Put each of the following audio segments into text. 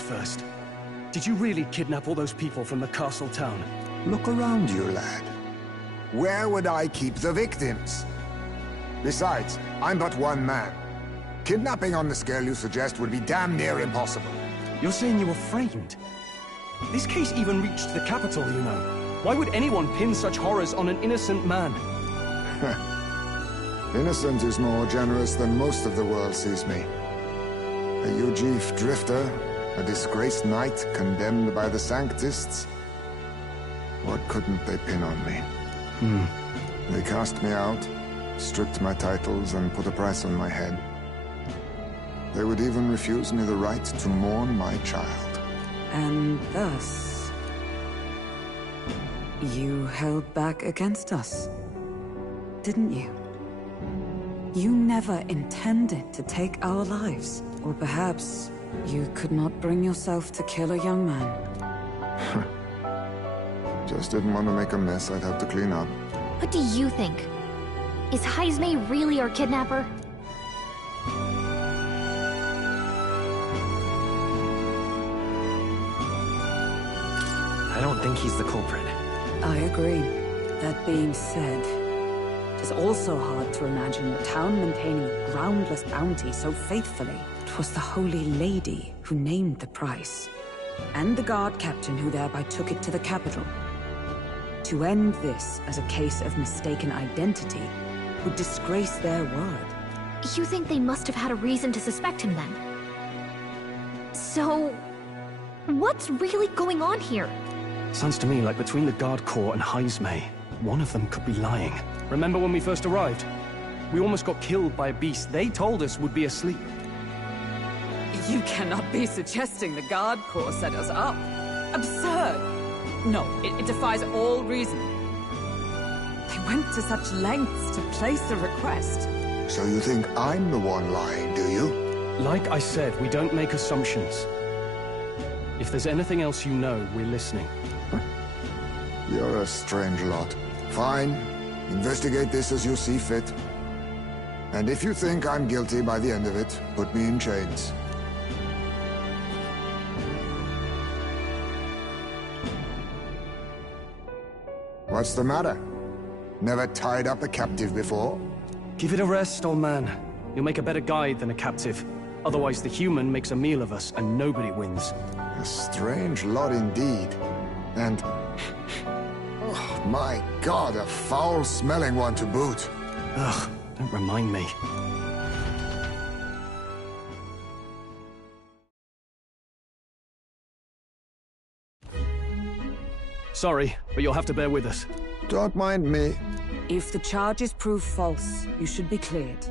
this first. Did you really kidnap all those people from the castle town? Look around you, lad. Where would I keep the victims? Besides, I'm but one man. Kidnapping on the scale you suggest would be damn near impossible. You're saying you were framed? This case even reached the capital, you know. Why would anyone pin such horrors on an innocent man? Innocent is more generous than most of the world sees me. A Ujif drifter, a disgraced knight condemned by the Sanctists. What couldn't they pin on me? They cast me out, stripped my titles, and put a price on my head. They would even refuse me the right to mourn my child. And thus, you held back against us, didn't you? You never intended to take our lives. Or perhaps you could not bring yourself to kill a young man. Just didn't want to make a mess I'd have to clean up. What do you think? Is Heismay really our kidnapper? I don't think he's the culprit. I agree. That being said, it is also hard to imagine the town maintaining a groundless bounty so faithfully. It was the Holy Lady who named the price, and the guard captain who thereby took it to the capital. To end this as a case of mistaken identity would disgrace their word. You think they must have had a reason to suspect him then? So, what's really going on here? Sounds to me like between the Guard Corps and Heismay, one of them could be lying. Remember when we first arrived? We almost got killed by a beast they told us would be asleep. You cannot be suggesting the Guard Corps set us up. Absurd! No, it defies all reason. They went to such lengths to place a request. So you think I'm the one lying, do you? Like I said, we don't make assumptions. If there's anything else you know, we're listening. You're a strange lot. Fine. Investigate this as you see fit. And if you think I'm guilty by the end of it, put me in chains. What's the matter? Never tied up a captive before? Give it a rest, old man. You'll make a better guide than a captive. Otherwise, the human makes a meal of us, and nobody wins. A strange lot indeed. And... oh, my God, a foul-smelling one to boot. Ugh, don't remind me. Sorry, but you'll have to bear with us. Don't mind me. If the charges prove false, you should be cleared.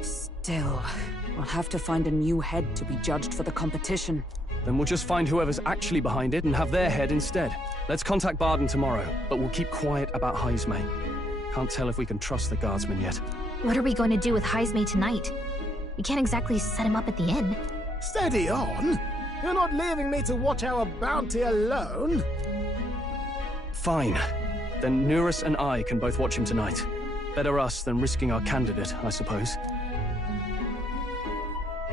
Still, we'll have to find a new head to be judged for the competition. Then we'll just find whoever's actually behind it and have their head instead. Let's contact Barden tomorrow, but we'll keep quiet about Heismay. Can't tell if we can trust the guardsmen yet. What are we going to do with Heismay tonight? We can't exactly set him up at the inn. Steady on! You're not leaving me to watch our bounty alone! Fine. Then Nurus and I can both watch him tonight. Better us than risking our candidate, I suppose.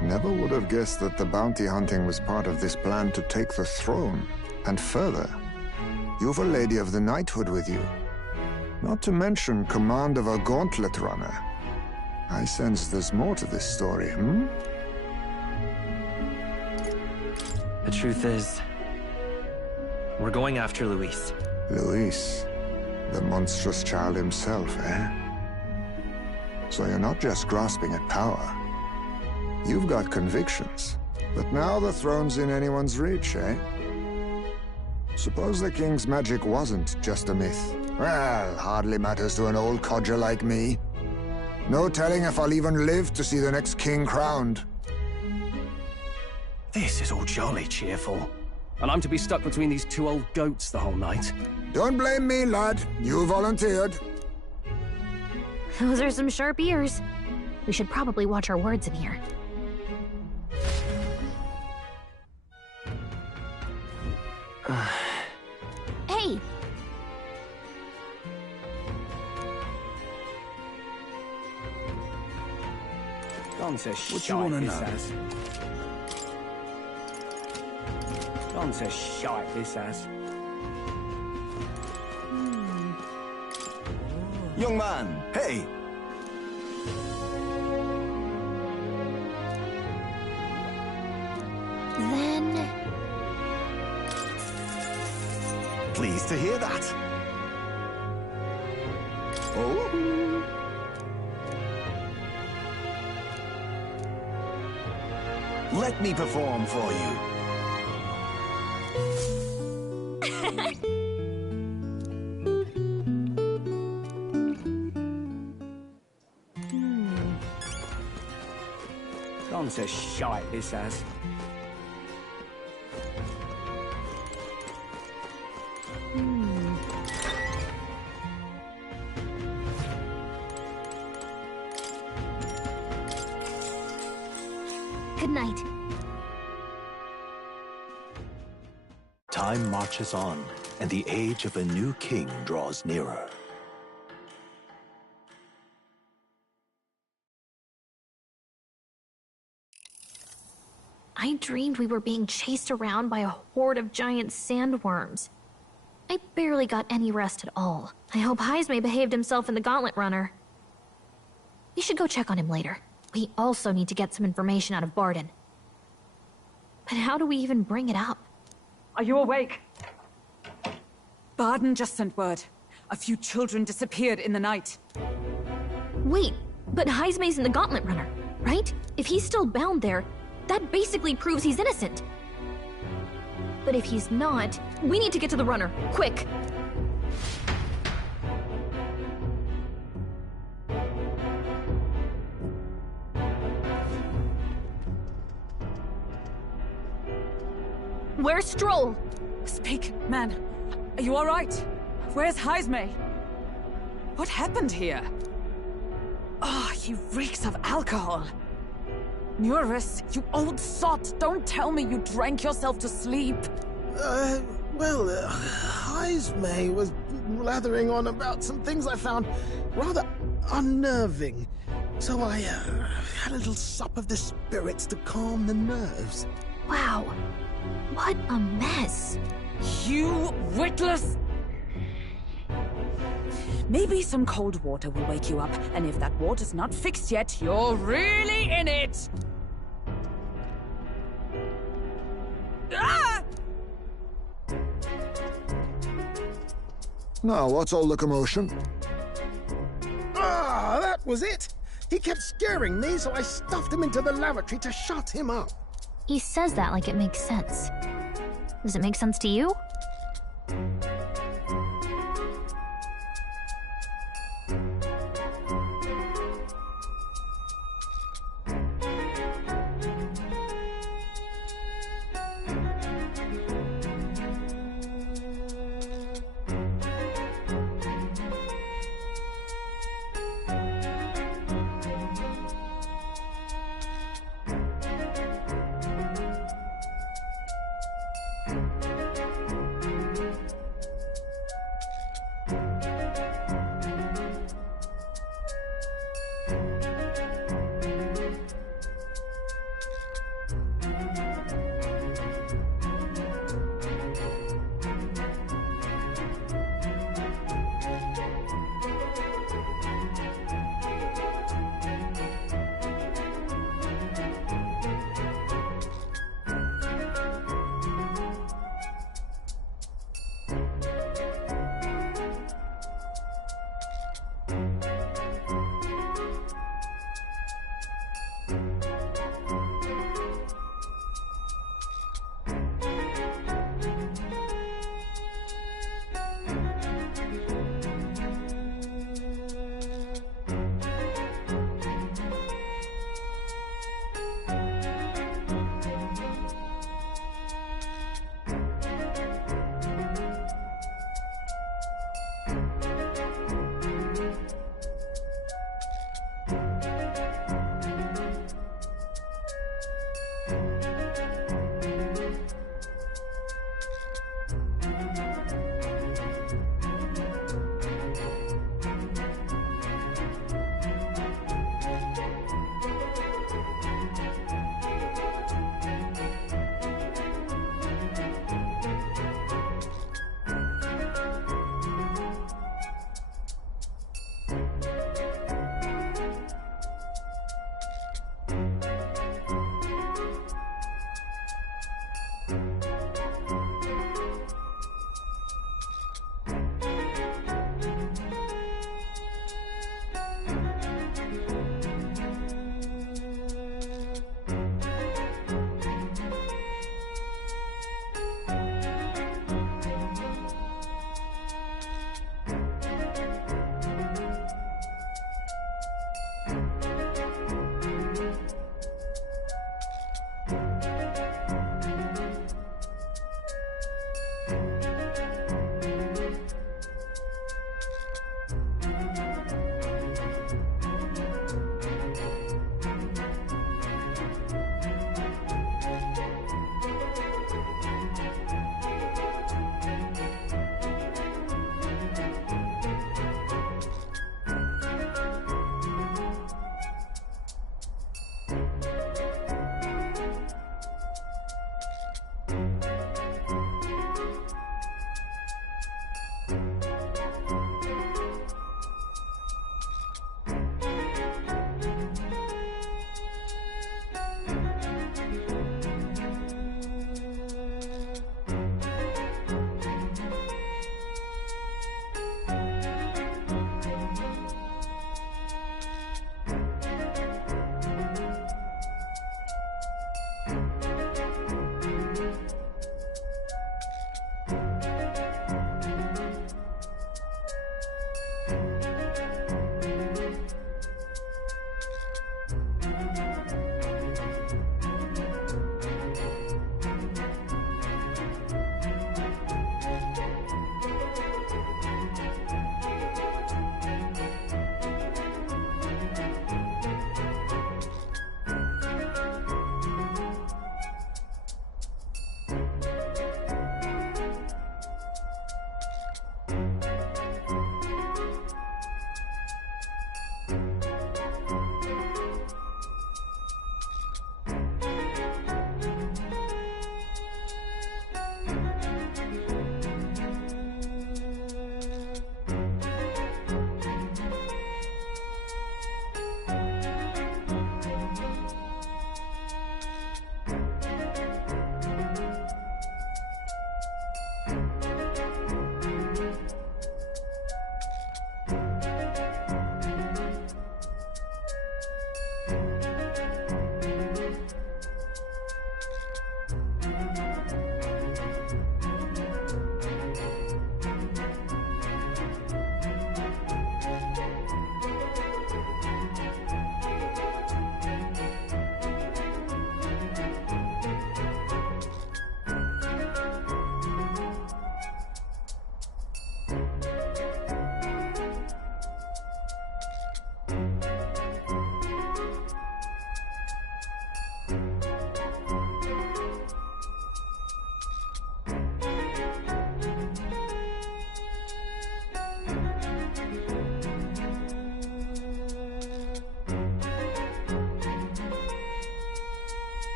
Never would have guessed that the bounty hunting was part of this plan to take the throne. And further, you've a Lady of the Knighthood with you. Not to mention command of a gauntlet runner. I sense there's more to this story, The truth is, we're going after Luis. Luis, the monstrous child himself, eh? So you're not just grasping at power. You've got convictions. But now the throne's in anyone's reach, eh? Suppose the king's magic wasn't just a myth. Well, hardly matters to an old codger like me. No telling if I'll even live to see the next king crowned. This is all jolly cheerful. And I'm to be stuck between these two old goats the whole night. Don't blame me, lad. You volunteered. Those are some sharp ears. We should probably watch our words in here. Hey! What do you want to know? Gone to shite, this has. Young man, hey! Then... Pleased to hear that. Oh? Let me perform for you. Gone to shite, this has. Good night. Time marches on, and the age of a new king draws nearer. I dreamed we were being chased around by a horde of giant sandworms. I barely got any rest at all. I hope Heisme behaved himself in the Gauntlet Runner. We should go check on him later. We also need to get some information out of Barden. But how do we even bring it up? Are you awake? Barden just sent word. A few children disappeared in the night. Wait, but Heisme's in the Gauntlet Runner, right? If he's still bound there, that basically proves he's innocent. But if he's not, we need to get to the runner, quick! Where's Stroll? Speak, man. Are you all right? Where's Heisme? What happened here? Oh, he reeks of alcohol. Nuris, you old sot, don't tell me you drank yourself to sleep. Heisme was blathering on about some things I found rather unnerving. So I had a little sup of the spirits to calm the nerves. Wow, what a mess. You witless... Maybe some cold water will wake you up, and if that water's not fixed yet, you're really in it! Ah! Now, what's all the commotion? Ah, that was it! He kept scaring me, so I stuffed him into the lavatory to shut him up. He says that like it makes sense. Does it make sense to you?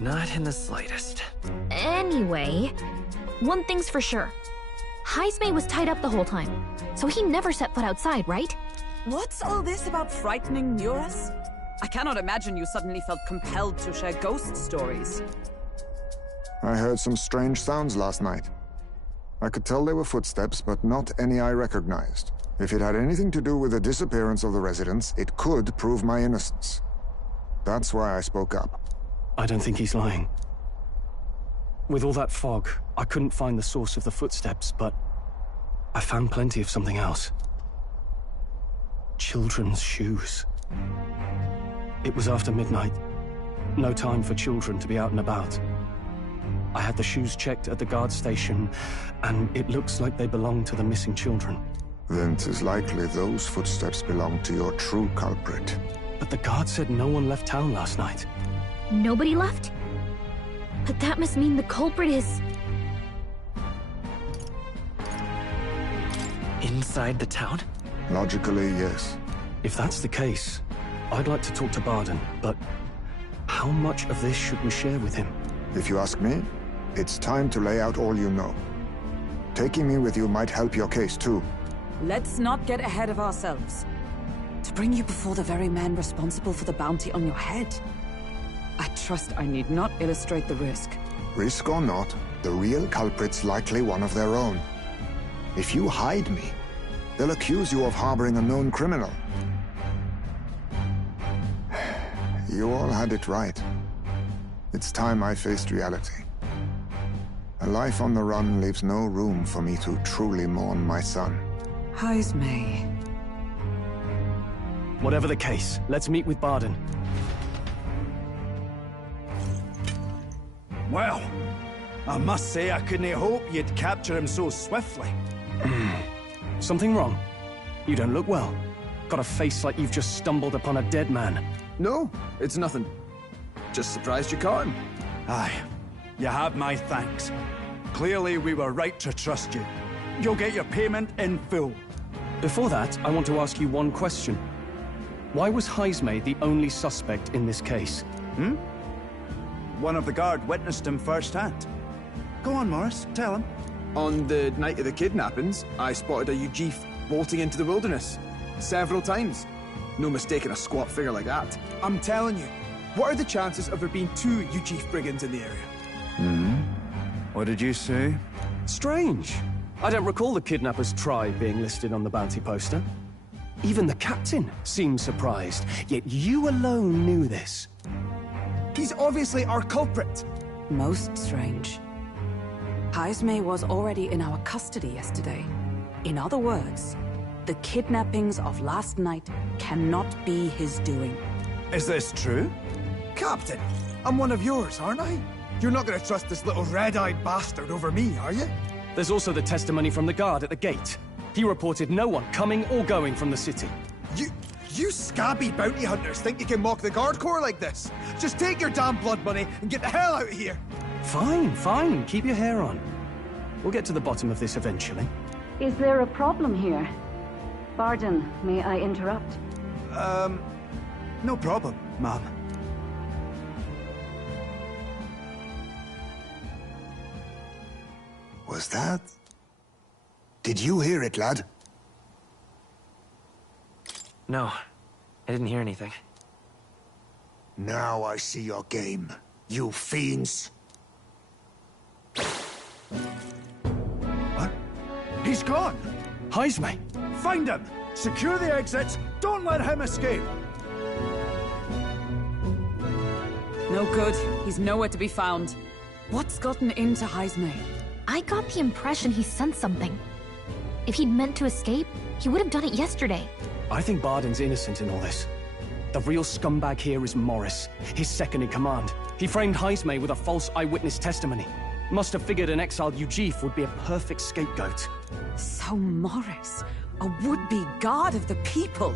Not in the slightest. Anyway, one thing's for sure. Heisme was tied up the whole time, so he never set foot outside, right? What's all this about frightening Eurus? I cannot imagine you suddenly felt compelled to share ghost stories. I heard some strange sounds last night. I could tell they were footsteps, but not any I recognized. If it had anything to do with the disappearance of the residents, it could prove my innocence. That's why I spoke up. I don't think he's lying. With all that fog, I couldn't find the source of the footsteps, but I found plenty of something else. Children's shoes. It was after midnight. No time for children to be out and about. I had the shoes checked at the guard station, and it looks like they belong to the missing children. Then 'tis likely those footsteps belong to your true culprit. But the guard said no one left town last night. Nobody left? But that must mean the culprit is... Inside the town? Logically, yes. If that's the case, I'd like to talk to Barden, but how much of this should we share with him? If you ask me, it's time to lay out all you know. Taking me with you might help your case, too. Let's not get ahead of ourselves. To bring you before the very man responsible for the bounty on your head. I trust I need not illustrate the risk. Risk or not, the real culprit's likely one of their own. If you hide me, they'll accuse you of harboring a known criminal. You all had it right. It's time I faced reality. A life on the run leaves no room for me to truly mourn my son. Heisme. Whatever the case, let's meet with Barden. Well, I must say I couldn't hope you'd capture him so swiftly. Something wrong? You don't look well. Got a face like you've just stumbled upon a dead man. No, it's nothing. Just surprised you caught him. Aye, you have my thanks. Clearly we were right to trust you. You'll get your payment in full. Before that, I want to ask you one question. Why was Heisme the only suspect in this case? One of the guard witnessed him firsthand. Go on, Morris, tell him. On the night of the kidnappings, I spotted a Ujif bolting into the wilderness. Several times. No mistaking a squat figure like that. I'm telling you, what are the chances of there being 2 Ujif brigands in the area? What did you say? Strange. I don't recall the kidnapper's tribe being listed on the bounty poster. Even the captain seemed surprised, yet you alone knew this. He's obviously our culprit. Most strange. Heisme was already in our custody yesterday. In other words, the kidnappings of last night cannot be his doing. Is this true? Captain, I'm one of yours, aren't I? You're not gonna trust this little red-eyed bastard over me, are you? There's also the testimony from the guard at the gate. He reported no one coming or going from the city. You scabby bounty hunters think you can mock the guard corps like this? Just take your damn blood money and get the hell out of here! Fine, fine. Keep your hair on. We'll get to the bottom of this eventually. Is there a problem here? Barden, may I interrupt? No problem, ma'am. Was that? Did you hear it, lad? No, I didn't hear anything. Now I see your game, you fiends. What? He's gone! Heisme! Find him! Secure the exits! Don't let him escape! No good. He's nowhere to be found. What's gotten into Heisme? I got the impression he sensed something. If he'd meant to escape, he would have done it yesterday. I think Barden's innocent in all this. The real scumbag here is Morris, his second in command. He framed Heisme with a false eyewitness testimony. Must have figured an exiled Ujif would be a perfect scapegoat. So Morris, a would-be guard of the people,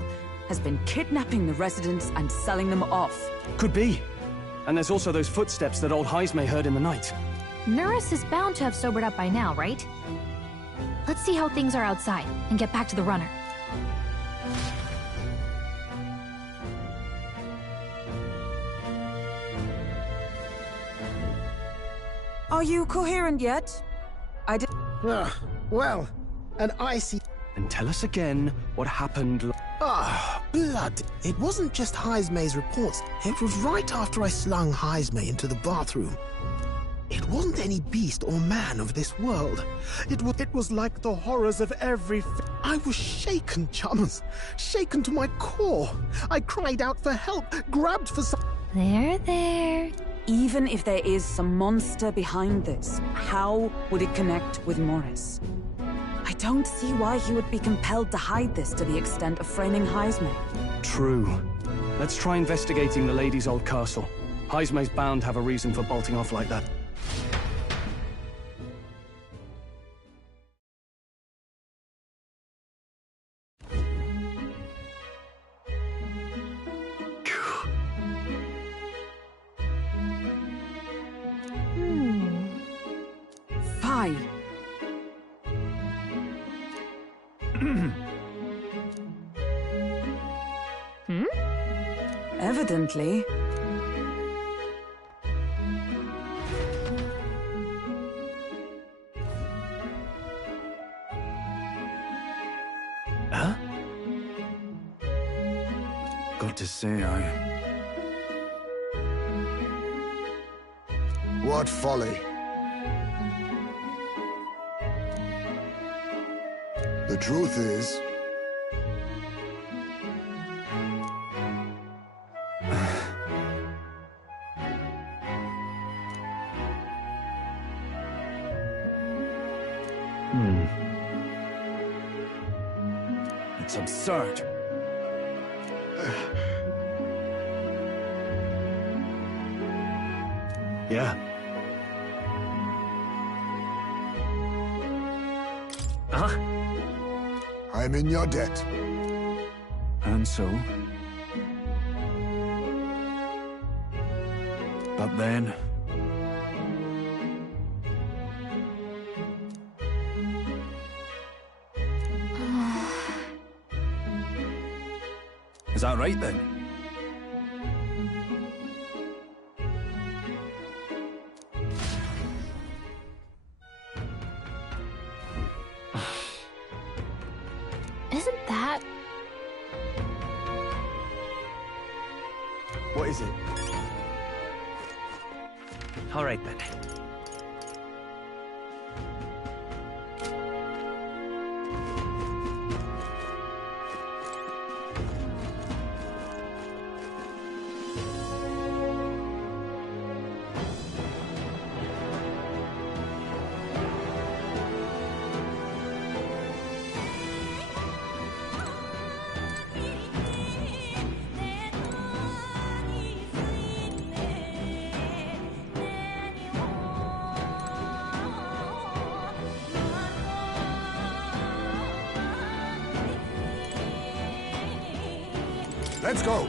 has been kidnapping the residents and selling them off. Could be. And there's also those footsteps that old Heisme heard in the night. Nurus is bound to have sobered up by now, right? Let's see how things are outside, and get back to the runner. Are you coherent yet? I did. Well, an icy... And tell us again what happened. Blood. It wasn't just Heismay's reports. It was right after I slung Heismay into the bathroom. It wasn't any beast or man of this world. It was like the horrors of every... I was shaken, chums. Shaken to my core. I cried out for help, grabbed for some... There. Even if there is some monster behind this, how would it connect with Morris? I don't see why he would be compelled to hide this to the extent of framing Heismay. True. Let's try investigating the lady's old castle. Heismay's bound to have a reason for bolting off like that. Fine. Evidently. Huh? Got to say, What folly. The truth is... It's absurd. Yeah. Huh? I'm in your debt. And so? But then... Is that right, then? Isn't that... What is it? All right, then. Let's go!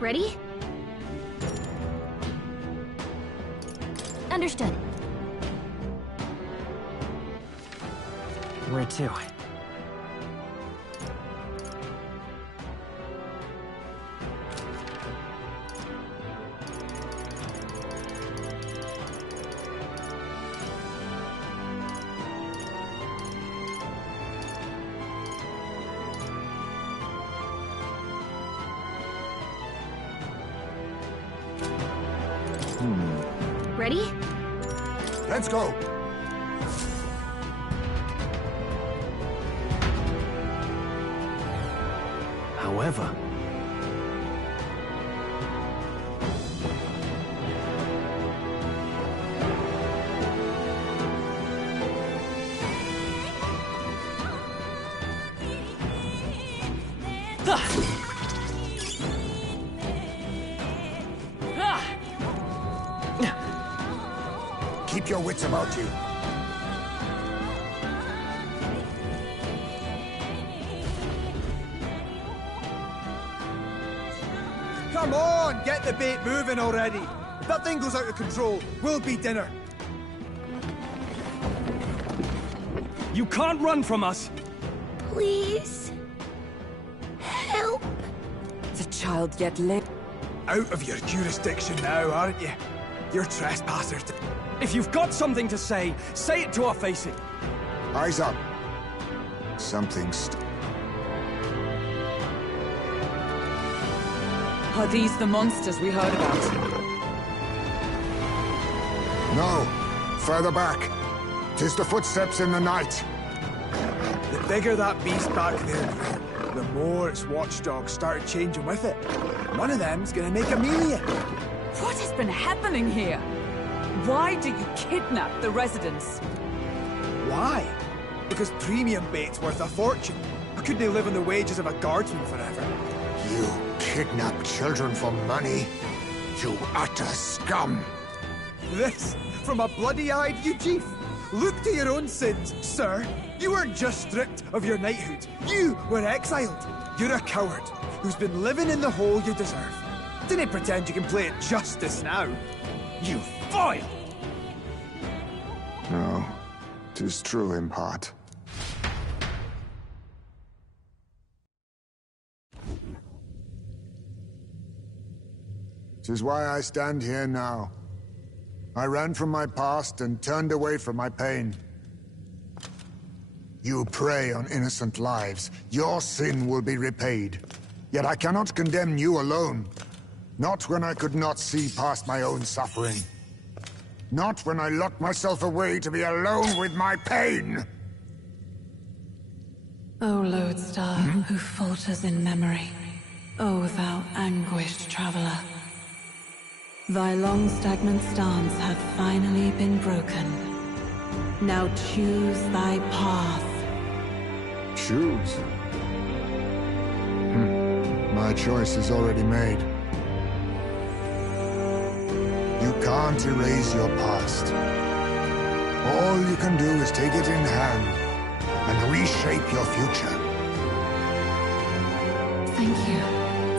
Ready? Understood. Where to? Ready? Let's go! However... Keep your wits about you. Come on, get the bait moving already. If that thing goes out of control, we'll be dinner. You can't run from us! Please. Help. The child yet lived. Out of your jurisdiction now, aren't you? You're trespassers. If you've got something to say it to our faces. Eyes up. Something's... Are these the monsters we heard about? No. Further back. 'Tis the footsteps in the night. The bigger that beast back there grew, the more its watchdogs started changing with it. One of them's gonna make a meal of you. What has been happening here? Why do you kidnap the residents? Why? Because premium bait's worth a fortune. I couldn't live on the wages of a guardsman forever. You kidnap children for money? You utter scum! This from a bloody-eyed Eugene. Look to your own sins, sir. You weren't just stripped of your knighthood. You were exiled. You're a coward who's been living in the hole you deserve. Didn't pretend you can play at justice now. You foil! No, 'tis true in part. Tis why I stand here now. I ran from my past and turned away from my pain. You prey on innocent lives. Your sin will be repaid. Yet I cannot condemn you alone. Not when I could not see past my own suffering. Not when I locked myself away to be alone with my pain! O lodestar, who falters in memory. O thou anguished traveler. Thy long stagnant stance hath finally been broken. Now choose thy path. Choose? My choice is already made. You can't erase your past. All you can do is take it in hand and reshape your future. Thank you.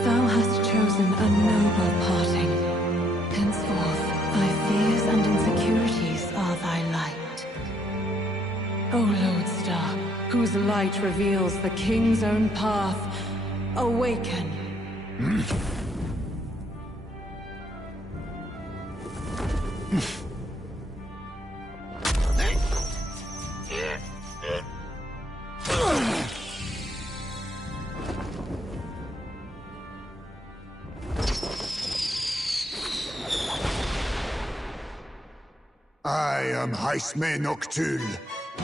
Thou hast chosen a noble parting. Henceforth, thy fears and insecurities are thy light. O lodestar, whose light reveals the king's own path, awaken. I am Haisme Noctul.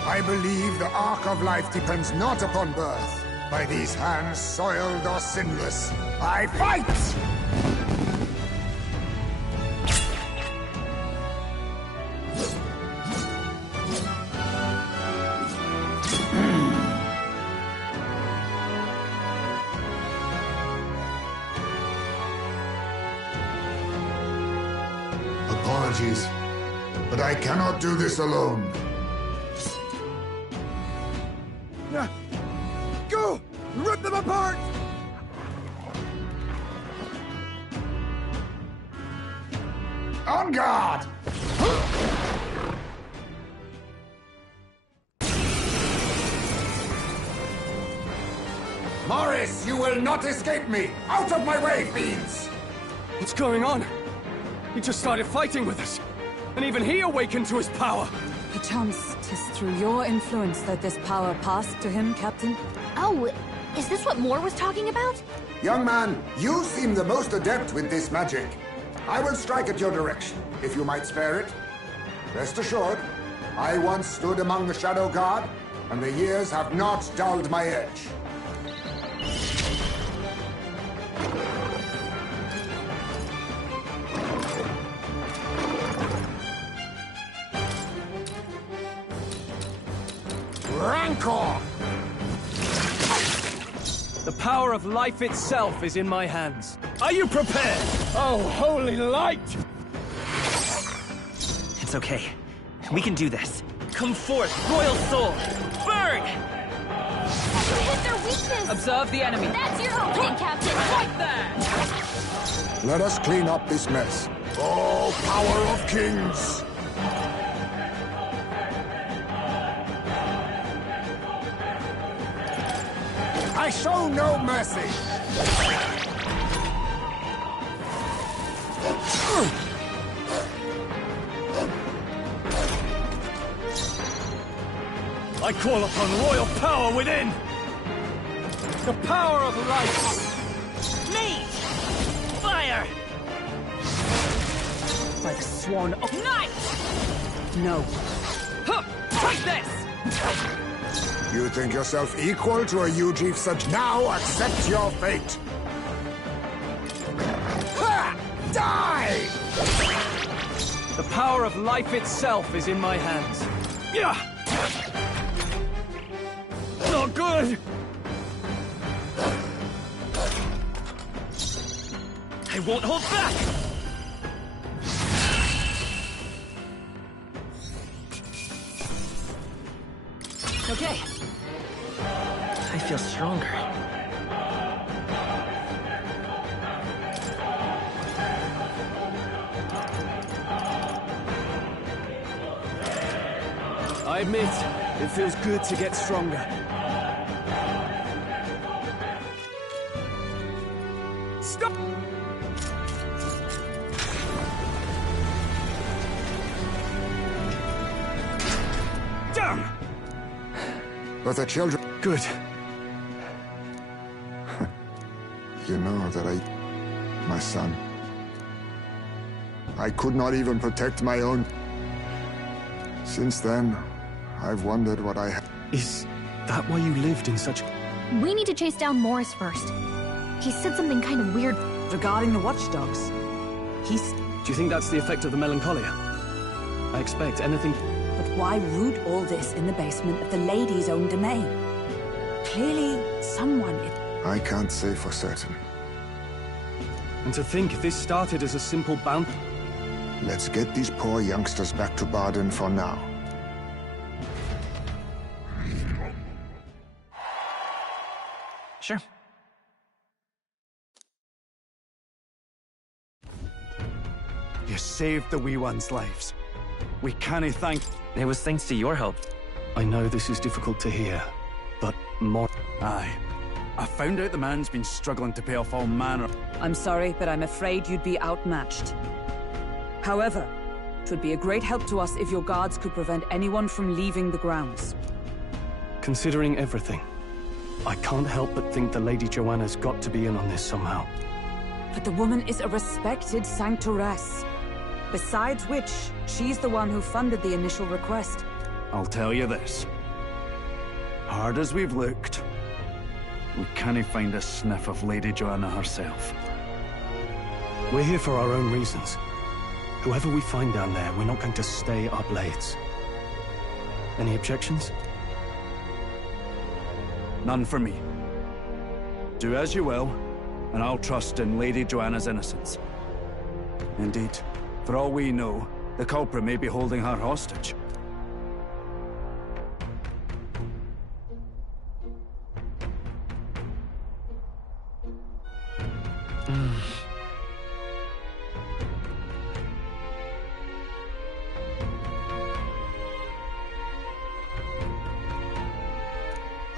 I believe the arc of life depends not upon birth. By these hands, soiled or sinless, I fight! Apologies, but I cannot do this alone. Go! Rip them apart! On guard! Morris, you will not escape me! Out of my way, fiends! What's going on? He just started fighting with us. And even he awakened to his power. Perchance 'tis through your influence that this power passed to him, Captain? Oh, is this what Moore was talking about? Young man, you seem the most adept with this magic. I will strike at your direction, if you might spare it. Rest assured, I once stood among the Shadow Guard, and the years have not dulled my edge. Rancor! The power of life itself is in my hands. Are you prepared? Oh, holy light! It's okay. We can do this. Come forth, Royal Soul! Burn! Hit their weakness! Observe the enemy. That's your opening, Captain! Right there! Let us clean up this mess. Oh, power of kings! I show no mercy! I call upon royal power within! The power of life! Mage! Fire! By the sworn of night! No. Huh! Take this! You think yourself equal to a Ujief such? Now accept your fate! Ha! Die! The power of life itself is in my hands. Yeah! Not good! I won't hold back! Okay. I feel stronger. I admit, it feels good to get stronger. Stop! Damn! But the children... Good. You know that my son... I could not even protect my own... Since then, I've wondered what I... Is that why you lived in such... We need to chase down Morris first. He said something kind of weird. Regarding the watchdogs, he's... Do you think that's the effect of the melancholia? I expect anything... But why root all this in the basement of the lady's own domain? Clearly, someone... I can't say for certain. And to think this started as a simple bounty... Let's get these poor youngsters back to Barden for now. Sure. You saved the wee ones' lives. We cannae thank... It was thanks to your help. I know this is difficult to hear, but more... Aye. I found out the man's been struggling to pay off all manner... I'm sorry, but I'm afraid you'd be outmatched. However, it would be a great help to us if your guards could prevent anyone from leaving the grounds. Considering everything, I can't help but think the Lady Joanna's got to be in on this somehow. But the woman is a respected sanctoress. Besides which, she's the one who funded the initial request. I'll tell you this. Hard as we've looked, we cannae find a sniff of Lady Joanna herself. We're here for our own reasons. Whoever we find down there, we're not going to stay our blades. Any objections? None for me. Do as you will, and I'll trust in Lady Joanna's innocence. Indeed, for all we know, the culprit may be holding her hostage.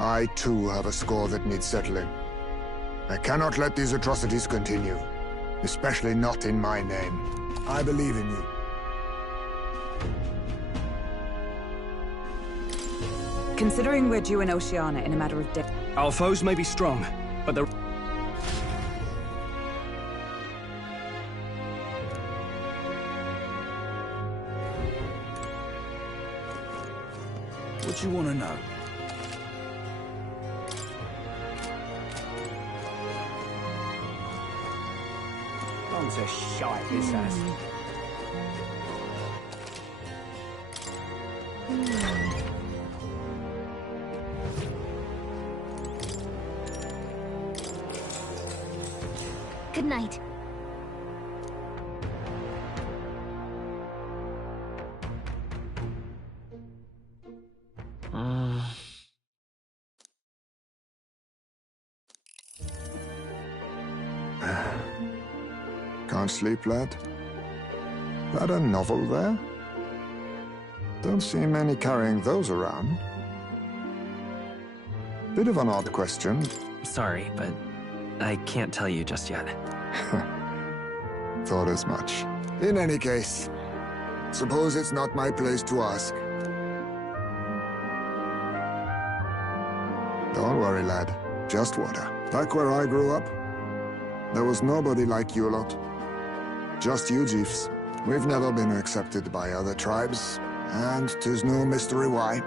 I, too, have a score that needs settling. I cannot let these atrocities continue. Especially not in my name. I believe in you. Considering we're due in Oceania in a matter of days... Our foes may be strong, but they're... What do you want to know? Tons of shite this has. Good night. Can't sleep, lad? That a novel there? Don't see many carrying those around. Bit of an odd question, Sorry, but I can't tell you just yet. Thought as much. In any case, suppose it's not my place to ask. Don't worry, lad. Just water. Back where I grew up, there was nobody like you lot. Just you chiefs. We've never been accepted by other tribes, and 'tis no mystery why.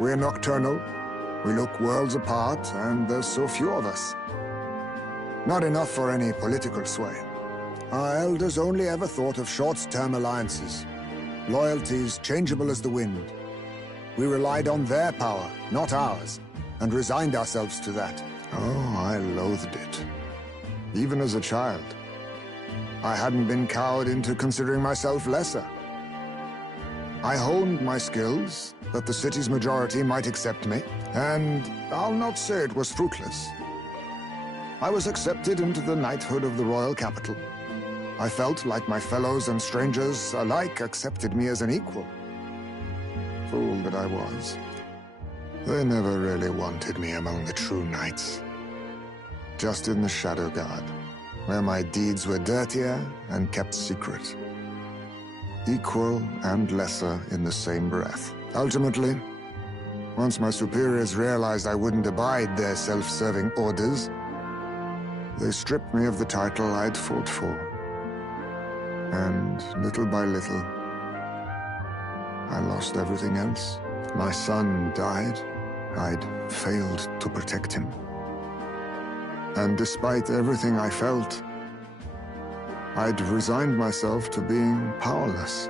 We're nocturnal, we look worlds apart, and there's so few of us. Not enough for any political sway. Our elders only ever thought of short-term alliances, loyalties changeable as the wind. We relied on their power, not ours, and resigned ourselves to that. Oh, I loathed it. Even as a child. I hadn't been cowed into considering myself lesser. I honed my skills, that the city's majority might accept me, and I'll not say it was fruitless. I was accepted into the knighthood of the royal capital. I felt like my fellows and strangers alike accepted me as an equal. Fool that I was. They never really wanted me among the true knights. Just in the Shadow Guard, where my deeds were dirtier and kept secret. Equal and lesser in the same breath. Ultimately, once my superiors realized I wouldn't abide their self-serving orders, they stripped me of the title I'd fought for. And little by little, I lost everything else. My son died. I'd failed to protect him. And despite everything I felt, I'd resigned myself to being powerless.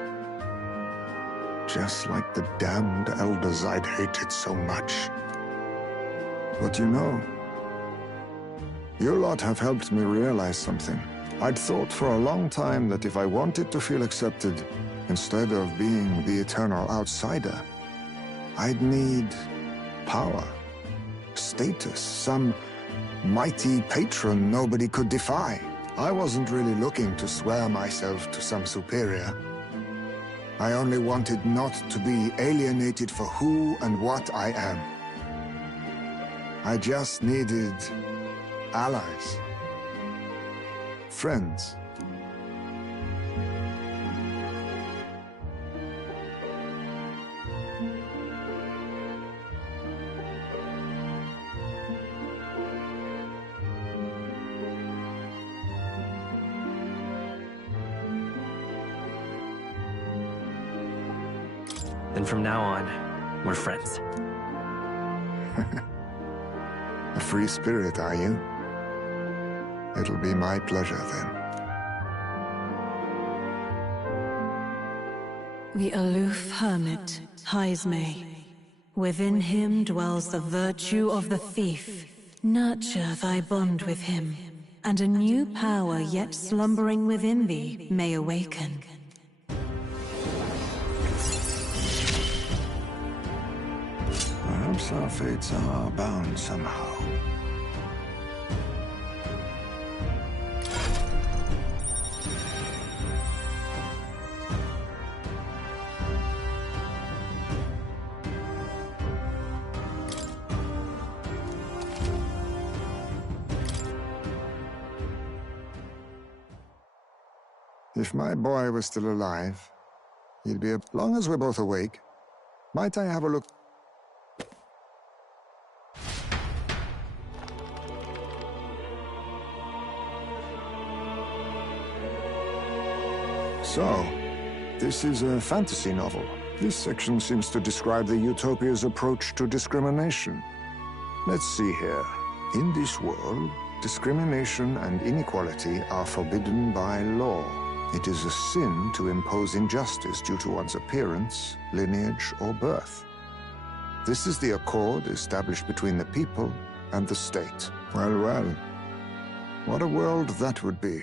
Just like the damned elders I'd hated so much. But you know, you lot have helped me realize something. I'd thought for a long time that if I wanted to feel accepted, instead of being the eternal outsider, I'd need power, status, some mighty patron nobody could defy. I wasn't really looking to swear myself to some superior. I only wanted not to be alienated for who and what I am. I just needed allies. Friends. Then from now on, we're friends. A free spirit, are you? It'll be my pleasure, then. The aloof hermit, Hyzme. Within him dwells the virtue of the thief. Nurture thy bond with him, and a new power yet slumbering within thee may awaken. Perhaps our fates are bound somehow. If my boy was still alive, he'd be as long as we're both awake. Might I have a look? So, this is a fantasy novel. This section seems to describe the Utopia's approach to discrimination. Let's see here. In this world, discrimination and inequality are forbidden by law. It is a sin to impose injustice due to one's appearance, lineage, or birth. This is the accord established between the people and the state. Well, well. What a world that would be.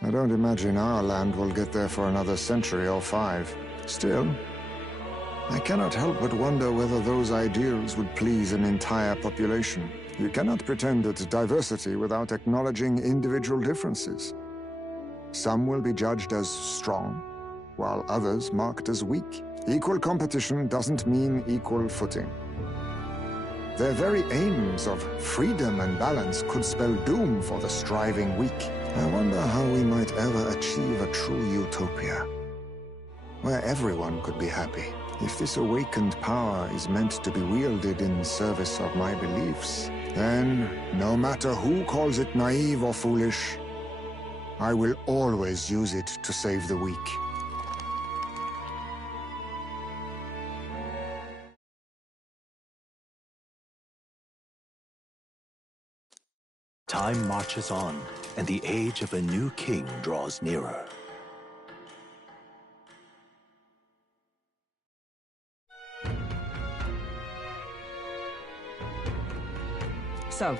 I don't imagine our land will get there for another century or 5. Still, I cannot help but wonder whether those ideals would please an entire population. You cannot pretend at diversity without acknowledging individual differences. Some will be judged as strong, while others marked as weak. Equal competition doesn't mean equal footing. Their very aims of freedom and balance could spell doom for the striving weak. I wonder how we might ever achieve a true utopia, where everyone could be happy. If this awakened power is meant to be wielded in service of my beliefs, then, no matter who calls it naive or foolish, I will always use it to save the weak. Time marches on, and the age of a new king draws nearer. So,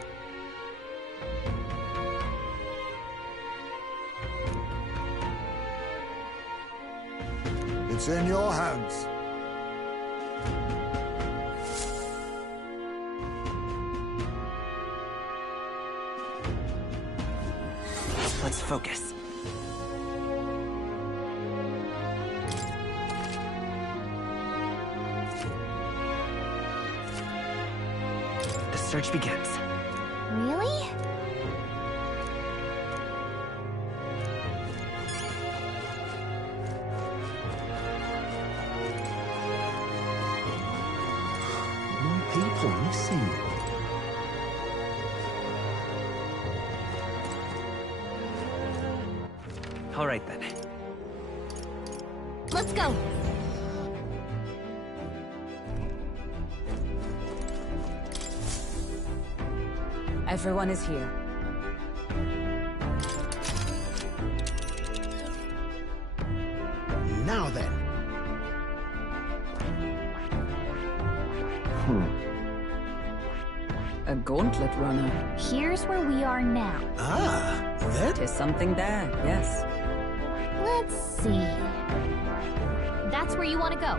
it's in your hands. Let's focus. The search begins. Really? More people missing. All right then. Let's go. everyone is here. Now then. A gauntlet runner. Here's where we are now. Ah, that is something there, yes. Let's see. That's where you want to go.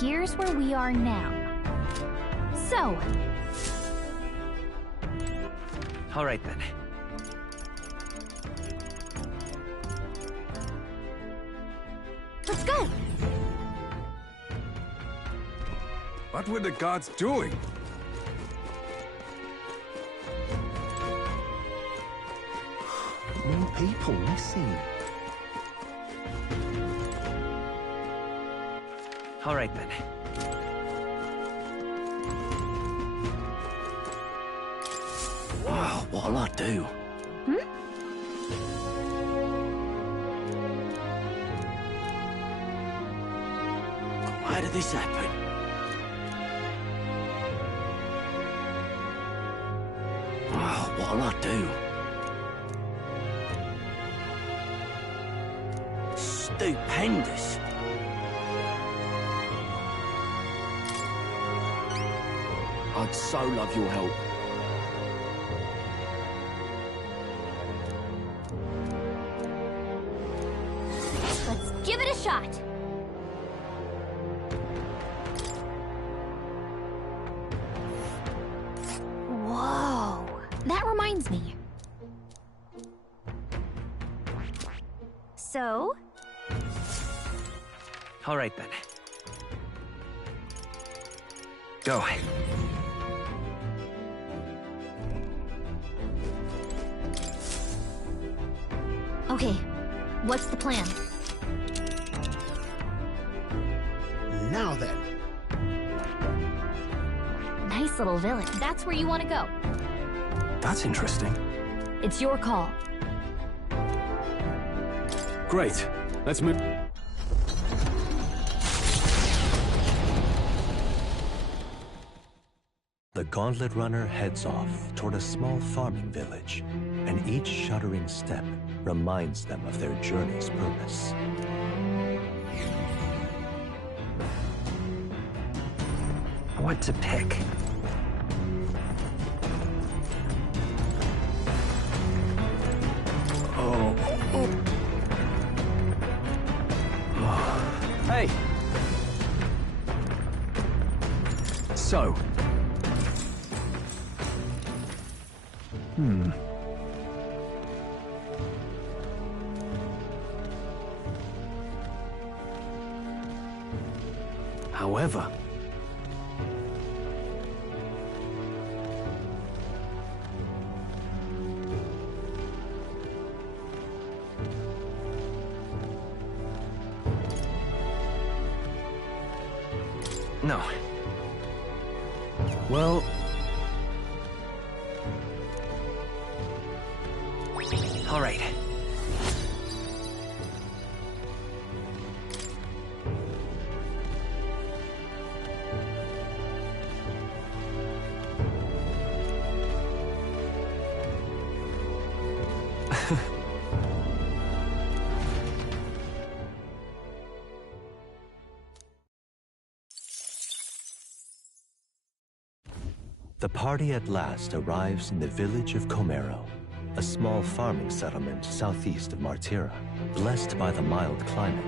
Here's where we are now. So. All right then. Let's go! What were the gods doing? More people missing. All right then. Wow, what'll I do? Why did this happen? Wow, what'll I do? Stupendous. I'd so love your help. Let's give it a shot. Whoa. That reminds me. So? All right, then. Go. Okay, what's the plan? Now then. Nice little village. That's where you want to go. That's interesting. It's your call. Great. Let's move. The Gauntlet Runner heads off toward a small farming village, and each shuddering step reminds them of their journey's purpose. What to pick? Hey! So... However... No. Well... All right. The party at last arrives in the village of Comero, a small farming settlement southeast of Martira. Blessed by the mild climate,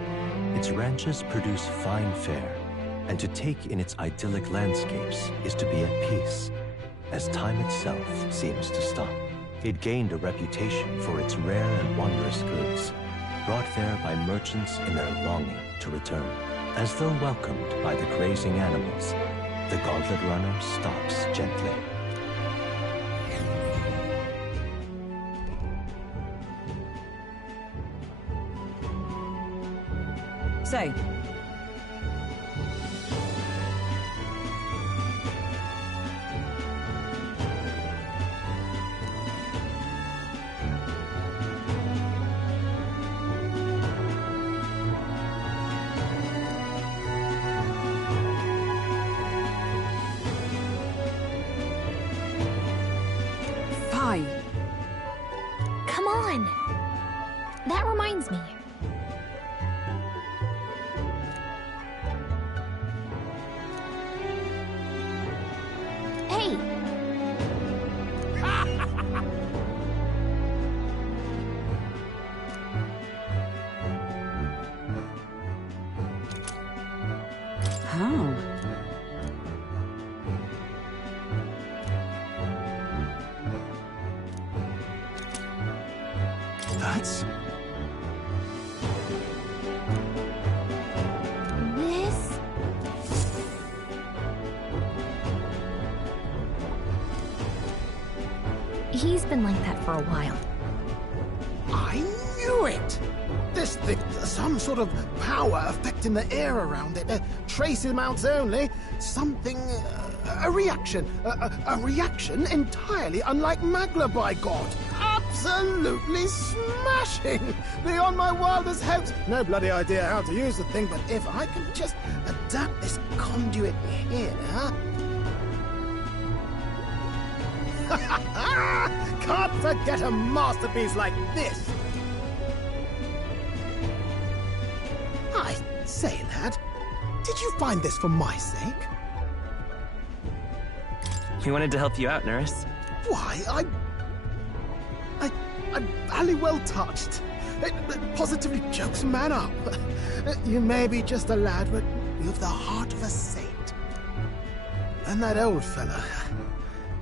its ranches produce fine fare, and to take in its idyllic landscapes is to be at peace, as time itself seems to stop. It gained a reputation for its rare and wondrous goods, brought there by merchants in their longing to return. As though welcomed by the grazing animals, the Gauntlet Runner stops gently. Say. Come on. That reminds me. Hey. Oh. That's... This... He's been like that for a while. I knew it! This thing, some sort of power affecting the air around it. Trace amounts only. Something... a reaction. A reaction entirely unlike Magla, by God. Absolutely smashing! Beyond my wildest hopes. No bloody idea how to use the thing, but if I can just adapt this conduit here... Can't forget a masterpiece like this! Say, lad, did you find this for my sake? We wanted to help you out, nurse. Why, I'm very well touched. It positively chokes a man up. You may be just a lad, but you've the heart of a saint. And that old fella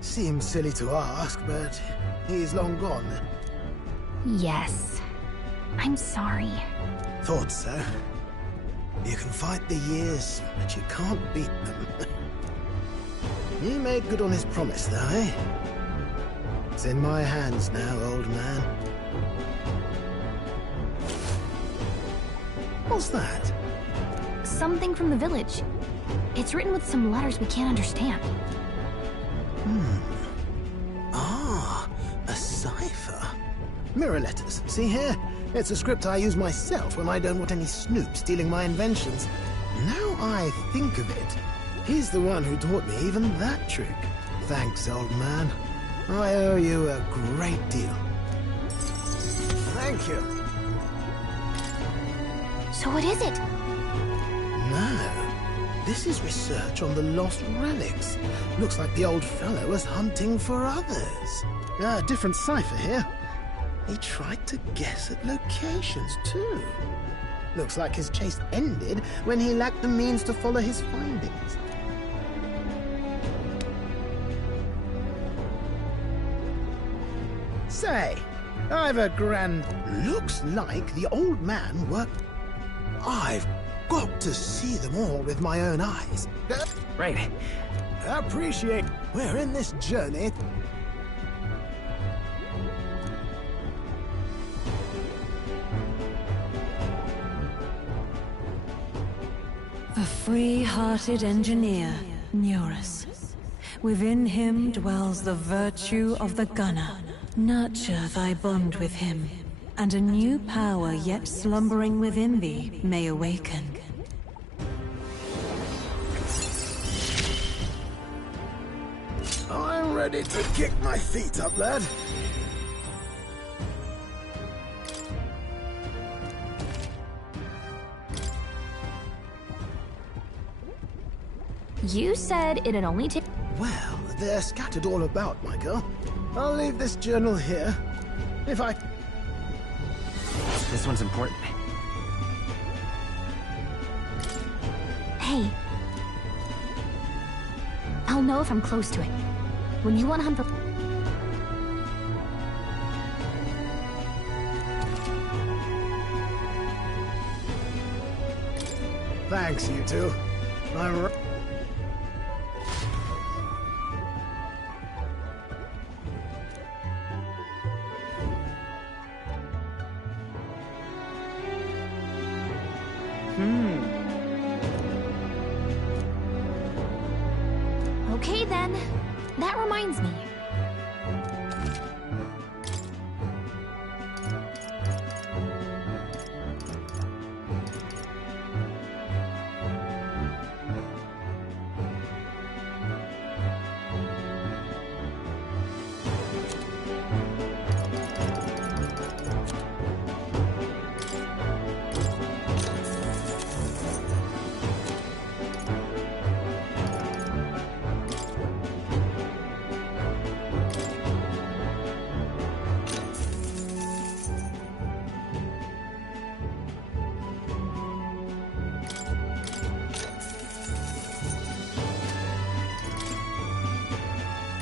seems silly to ask, but he's long gone. Yes. I'm sorry. Thought so. You can fight the years, but you can't beat them. He made good on his promise, though, eh? It's in my hands now, old man. What's that? Something from the village. It's written with some letters we can't understand. Ah, a cipher. Mirror letters. See here? It's a script I use myself when I don't want any snoop stealing my inventions. Now I think of it, he's the one who taught me even that trick. Thanks, old man. I owe you a great deal. Thank you. So what is it? No. This is research on the lost relics. Looks like the old fellow was hunting for others. Different cipher here. He tried to guess at locations, too. Looks like his chase ended when he lacked the means to follow his findings. Say, I've a grand... Looks like the old man worked... I've got to see them all with my own eyes. Right. Appreciate... We're in this journey... The free-hearted engineer, Neurus. Within him dwells the virtue of the gunner. Nurture thy bond with him, and a new power yet slumbering within thee may awaken. I'm ready to kick my feet up, lad. You said it'd only take... Well, they're scattered all about, my girl. I'll leave this journal here. If I... This one's important. Hey. I'll know if I'm close to it. When you want to hunt for... Thanks, you two. I'm... Okay then. That reminds me.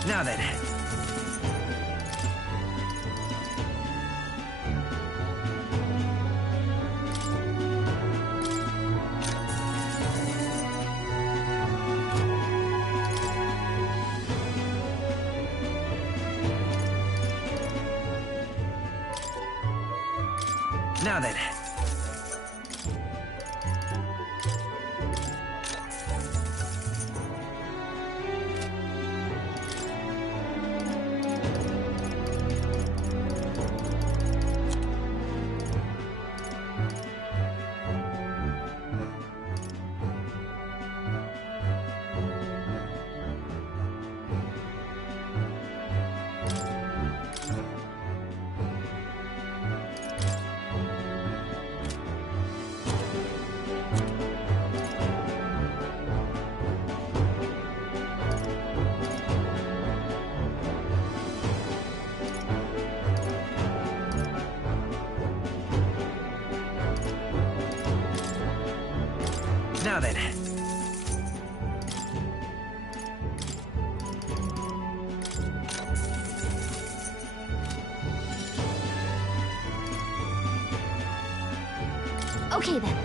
Now then. Now then. Now then. Okay then.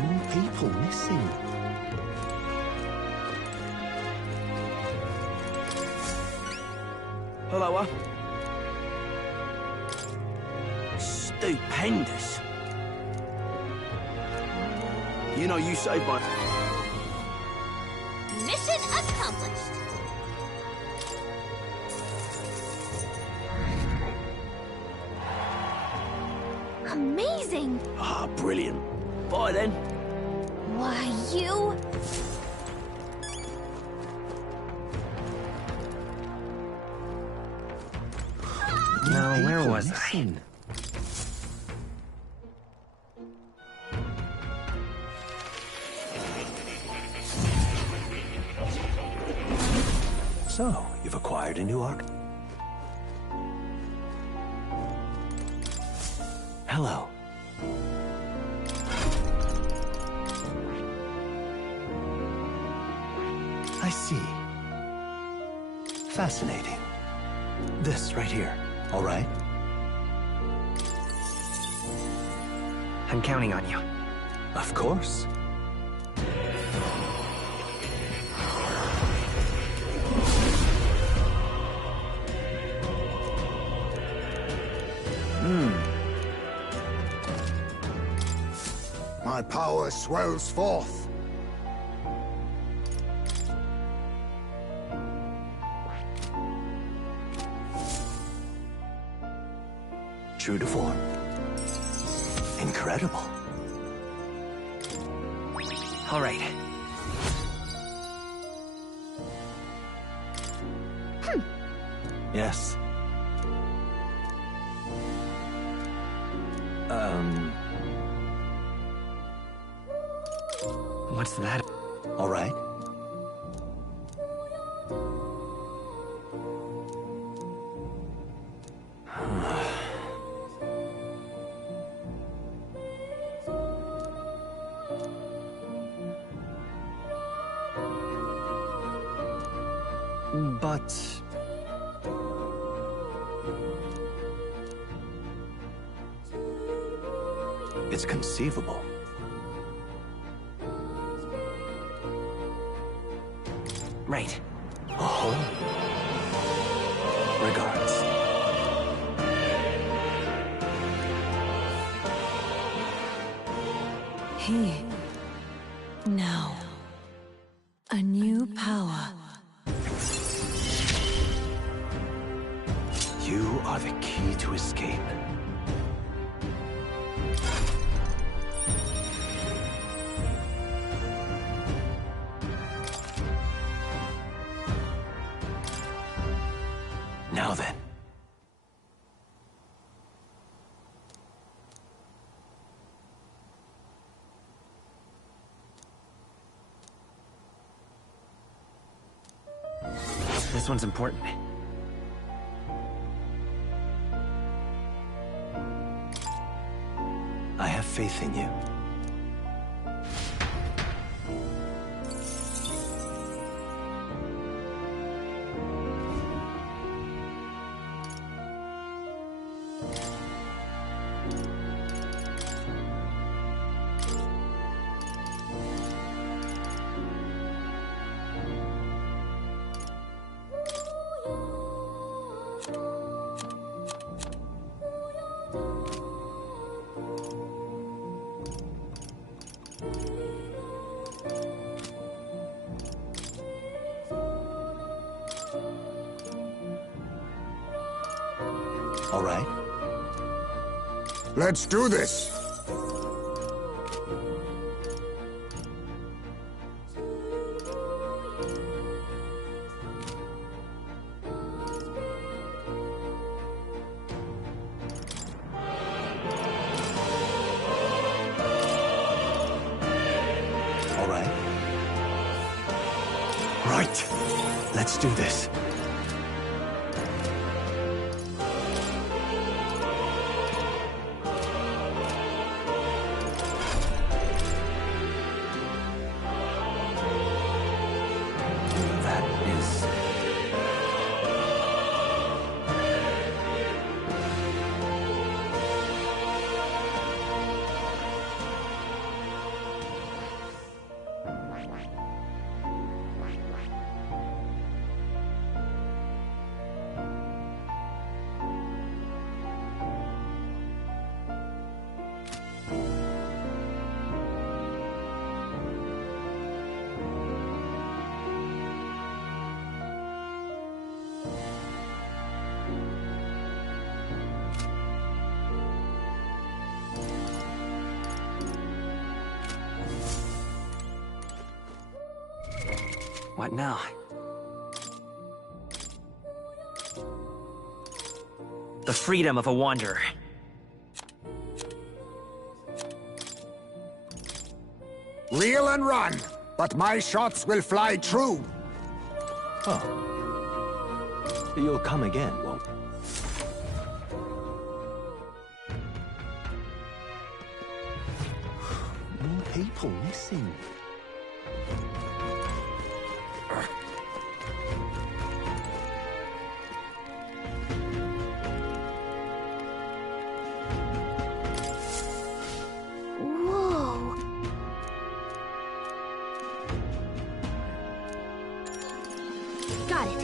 More people missing. Hello, Stupendous. You know, you saved my... Mission accomplished. Amazing. Ah, brilliant. Bye then. Why, you... Now, where People was I? missing. So, you've acquired a new arc? Hello. I see. Fascinating. This right here, all right? I'm counting on you. Of course. My power swells forth. True to form. Incredible. All right. Yes. What's that? All right. But... it's conceivable. Right. Oh. Regards. Here. Now. A new power. You are the key to escape. Now then. This one's important. I have faith in you. All right. Let's do this! All right. Right. Let's do this. That is... What now? The freedom of a wanderer. Reel and run, but my shots will fly true. Oh. You'll come again, won't you? More people missing. Whoa. Got it.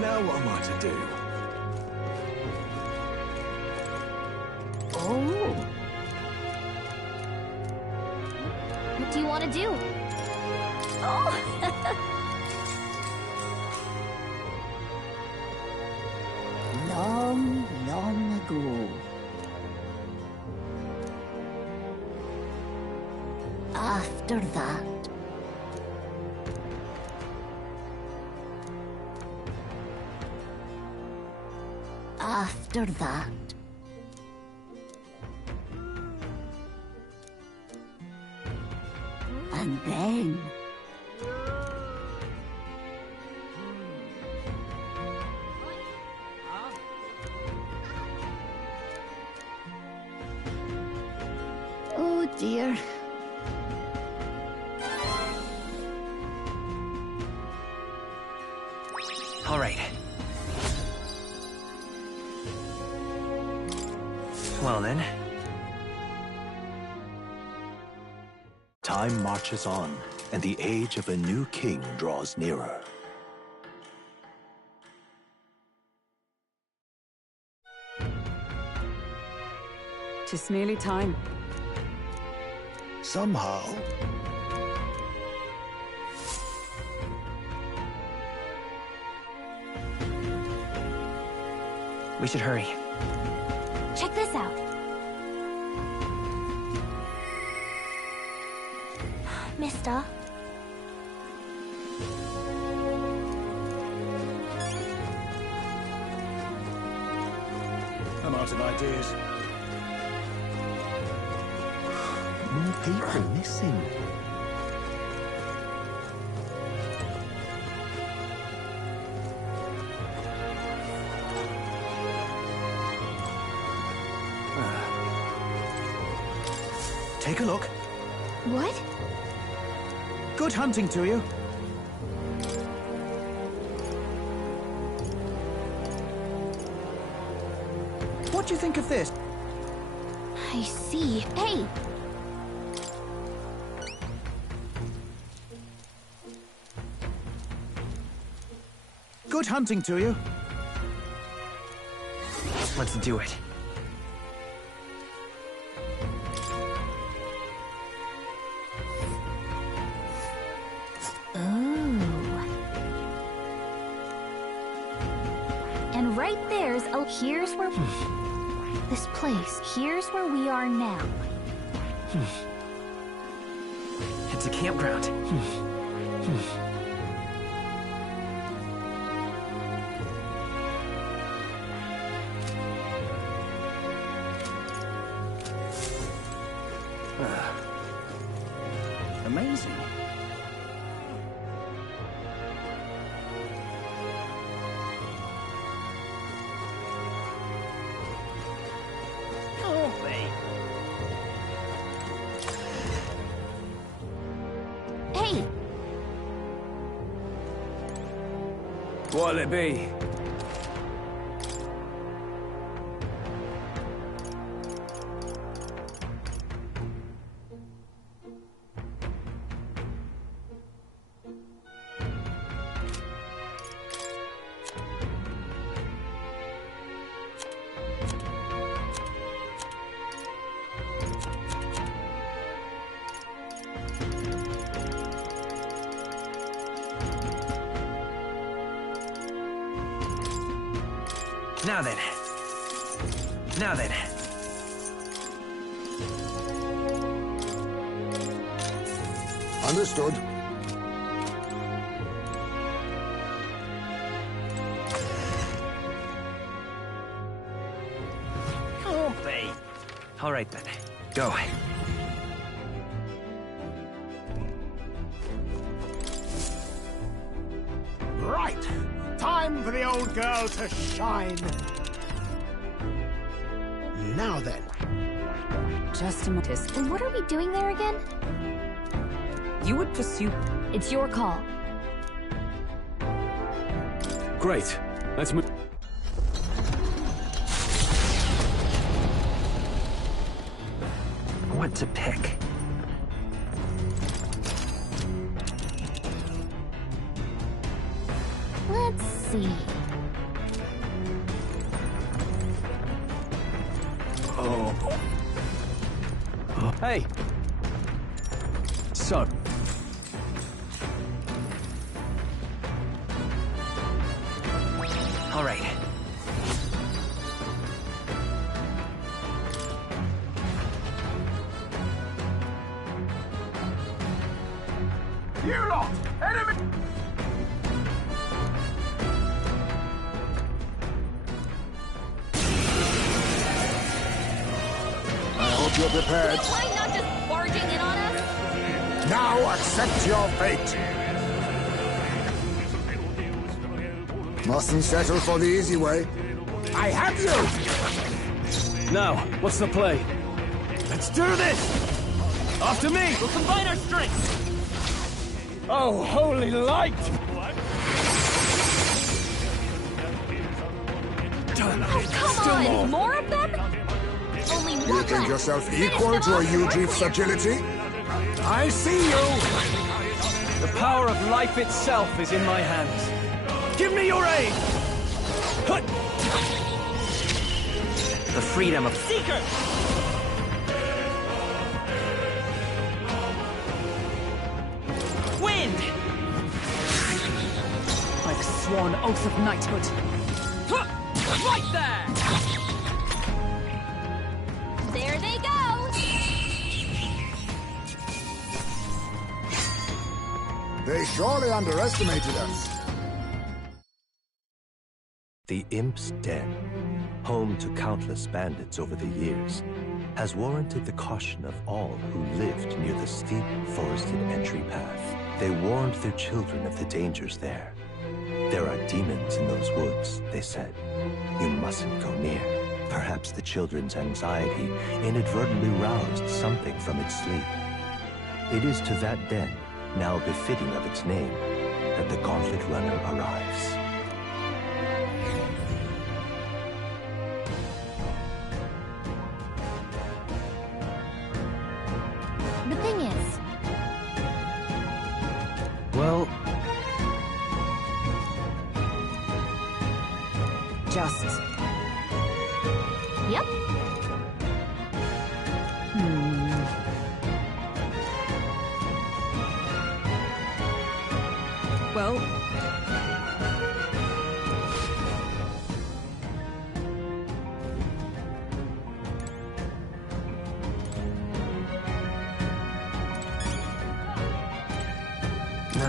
Now what am I to do? Oh. What do you want to do? Oh. Long, long ago. After that, after that, and then oh dear. All right. Well then. Time marches on, and the age of a new king draws nearer. Tis nearly time. Somehow, We should hurry. Check this out. Mister. I'm out of ideas. more people missing. Take a look. What? Good hunting to you. What do you think of this? I see. Hey! Good hunting to you. Let's do it. Oh. And right there's a... Here's where... This place. Here's where we are now. It's a campground. Amazing. Hey! What'll it be? Now then. Now then. Understood. Obey. All right then. Go. Right! Time for the old girl to shine. Now then. Just a moment. And what are we doing there again? You would pursue... It's your call. Great. Let's move. What to pick? Let's see. Hey! So... All right. You lot! Enemy! I hope you're prepared. Why not just barging in on us? Now accept your fate. Mustn't settle for the easy way. I have you! Now, what's the play? Let's do this! After me! We'll combine our strengths! Oh, holy light! Oh, come on! More of them? Only one You left. think yourself Finish equal them to a off Udrief's quickly. agility? I see you! The power of life itself is in my hands. Give me your aid! Hut! The freedom of Seeker! Wind! Like sworn oath of knighthood. Right there! There they go! They surely underestimated us. The Imp's Den, home to countless bandits over the years, has warranted the caution of all who lived near the steep, forested entry path. They warned their children of the dangers there. There are demons in those woods, they said. You mustn't go near. Perhaps the children's anxiety inadvertently roused something from its sleep. It is to that den, now befitting of its name, that the Gauntlet Runner arrives. The thing is... Well... Just... Yep. Well...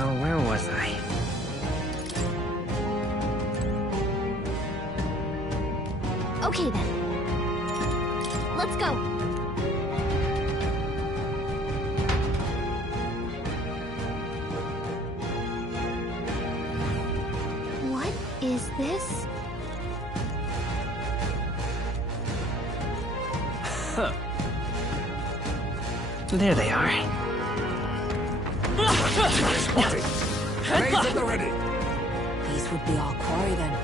Where was I? Okay then. Let's go. What is this? Huh. There they are. Spotted! Blades at the ready! These would be our quarry then.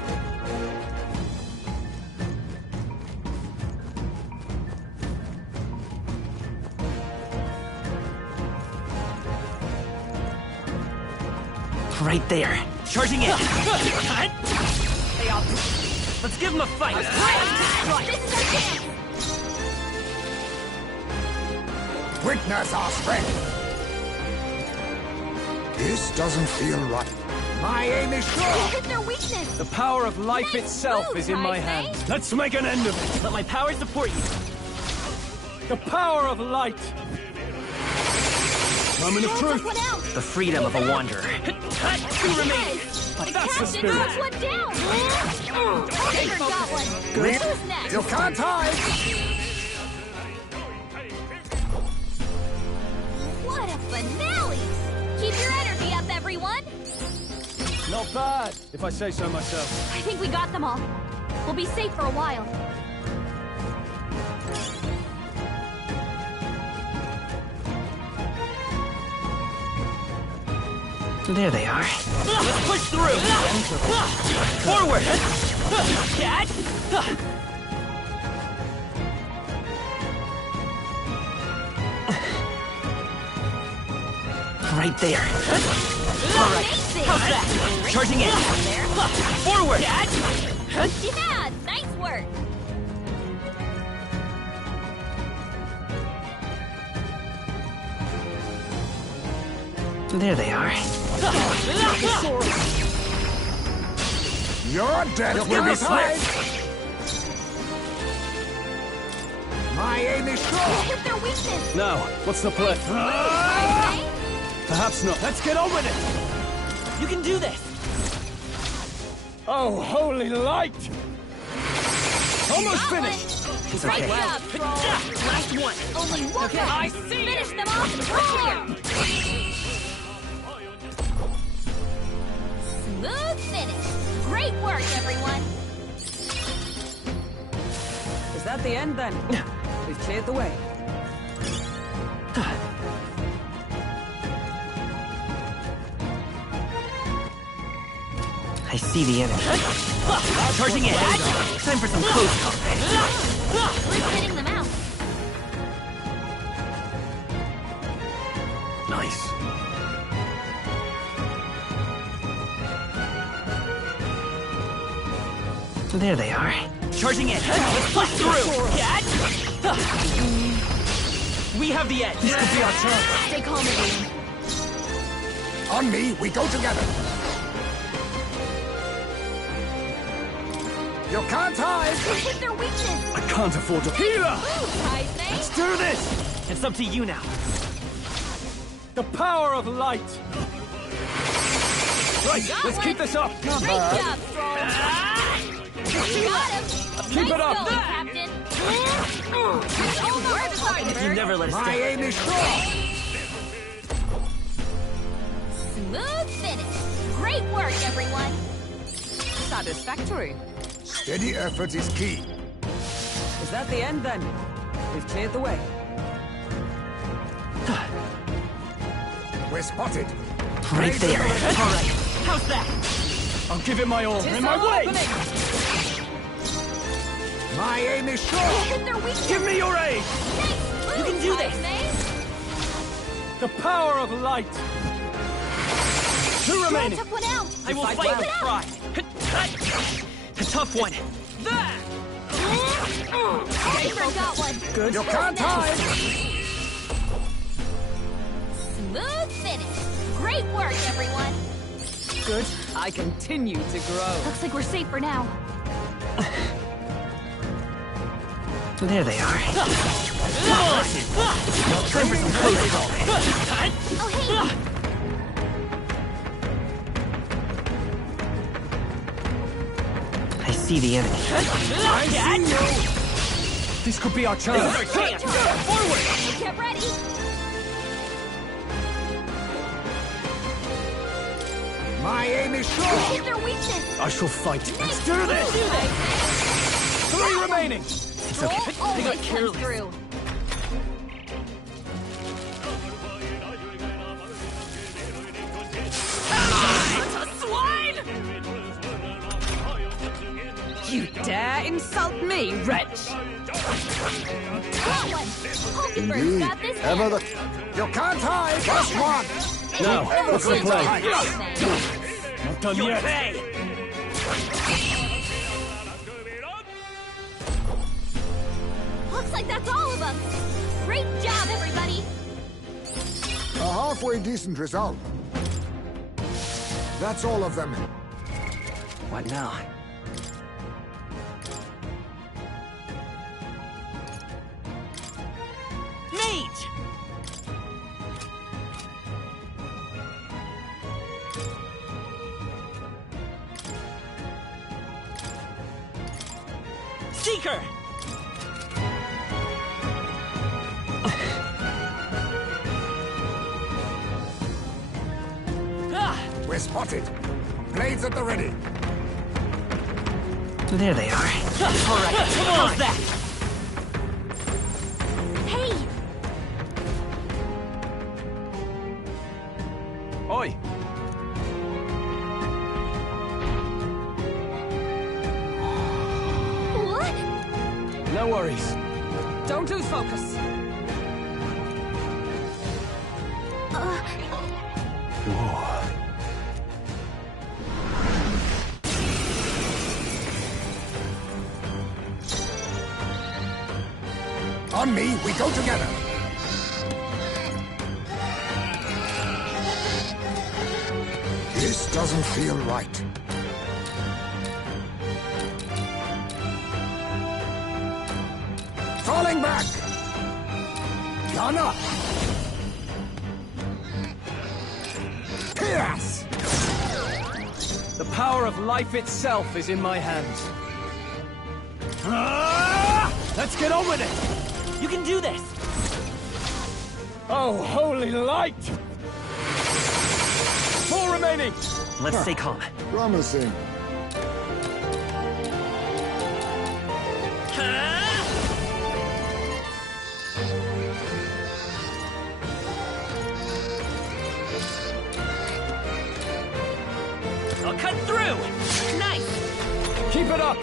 Right there. Charging in. Let's give him a fight. This is our chance. Witness our strength! This doesn't feel right. My aim is We sure! hit their weakness. The power of life Nice itself move, is in my Heisme. hands. Let's make an end of it. Let my power support you. The power of light. Moment of Took truth. one out. The freedom of a wanderer. Two remaining. That's the Captain spirit. took one down. Taker got one. Good. Who's next? You can't hide! What a finale! Keep your energy up, everyone. Not bad, if I say so myself. I think we got them all. We'll be safe for a while. There they are. Let's push through. Forward. Catch. Right there. All right. How's that? Charging in. Forward. Yeah, nice work. There they are. Your death will be swift! My aim is We sure! hit their weakness. Now, what's the play? Right? Perhaps not. Let's get on with it. You can do this. Oh, holy light! Almost Got finished. one. It's Great okay. job, Troll. Last one. Only one Okay, left. I see you. Finish them off and we're clear. Smooth finish. Great work, everyone. Is that the end then? We've cleared the way. I see the enemy. Charging in. Time for some close combat. We're hitting them out. Nice. There they are. Charging in. Let's push through. Catch. We have the edge. This could be our chance. Stay calm, everyone. On me, we go together! You can't hide! We hit their weakness. I can't afford to. Healer! Move, Heisme. Let's do this! It's up to you now. The power of light! Right, Got let's one. keep this up! Great job, Stroll. You got him. Keep it up. Nice going, Captain. You never let us My down. aim is sure! Smooth finish. Great work, everyone. Satisfactory. Steady effort is key. Is that the end then? We've cleared the way. We're spotted. Right there. All right. How's that? I'll give it my all. In my way! My aim is We sure! hit their weakness. Give me your aid! Nice move, You can do this. Heisme. The power of light! Two Stroll remaining! took one out. I will Keep fight it with up. pride. A tough one. Taker got one. Good. You can't hide! Smooth finish. Great work, everyone. Good. I continue to grow. Looks like we're safe for now. There they are. Time for some close combat. Oh, hey. see the enemy. This could be our chance. Forward! Get ready! My aim is sure. Hit their weakness! I shall fight. Let's do this! 3 remaining! It's okay. Always comes through. Swine! You dare insult me, wretch? That one! Hulkenberg's got this Ever one. you can't hide. Just one. Now, what's the play? Not done yet. Looks like that's all of them. Great job, everybody. A halfway decent result. That's all of them. What now? Mage! Seeker! We're spotted. Blades at the ready. There they are. All right, how's that? Hey! Oi! What? No worries. Don't lose focus. Whoa. On me, we go together. This doesn't feel right. Falling back! Gun up! Pierce! The power of life itself is in my hands. Let's get on with it! You can do this! Oh, holy light! 4 remaining! Let's stay calm. Promising. I'll cut through! Nice! Keep it up!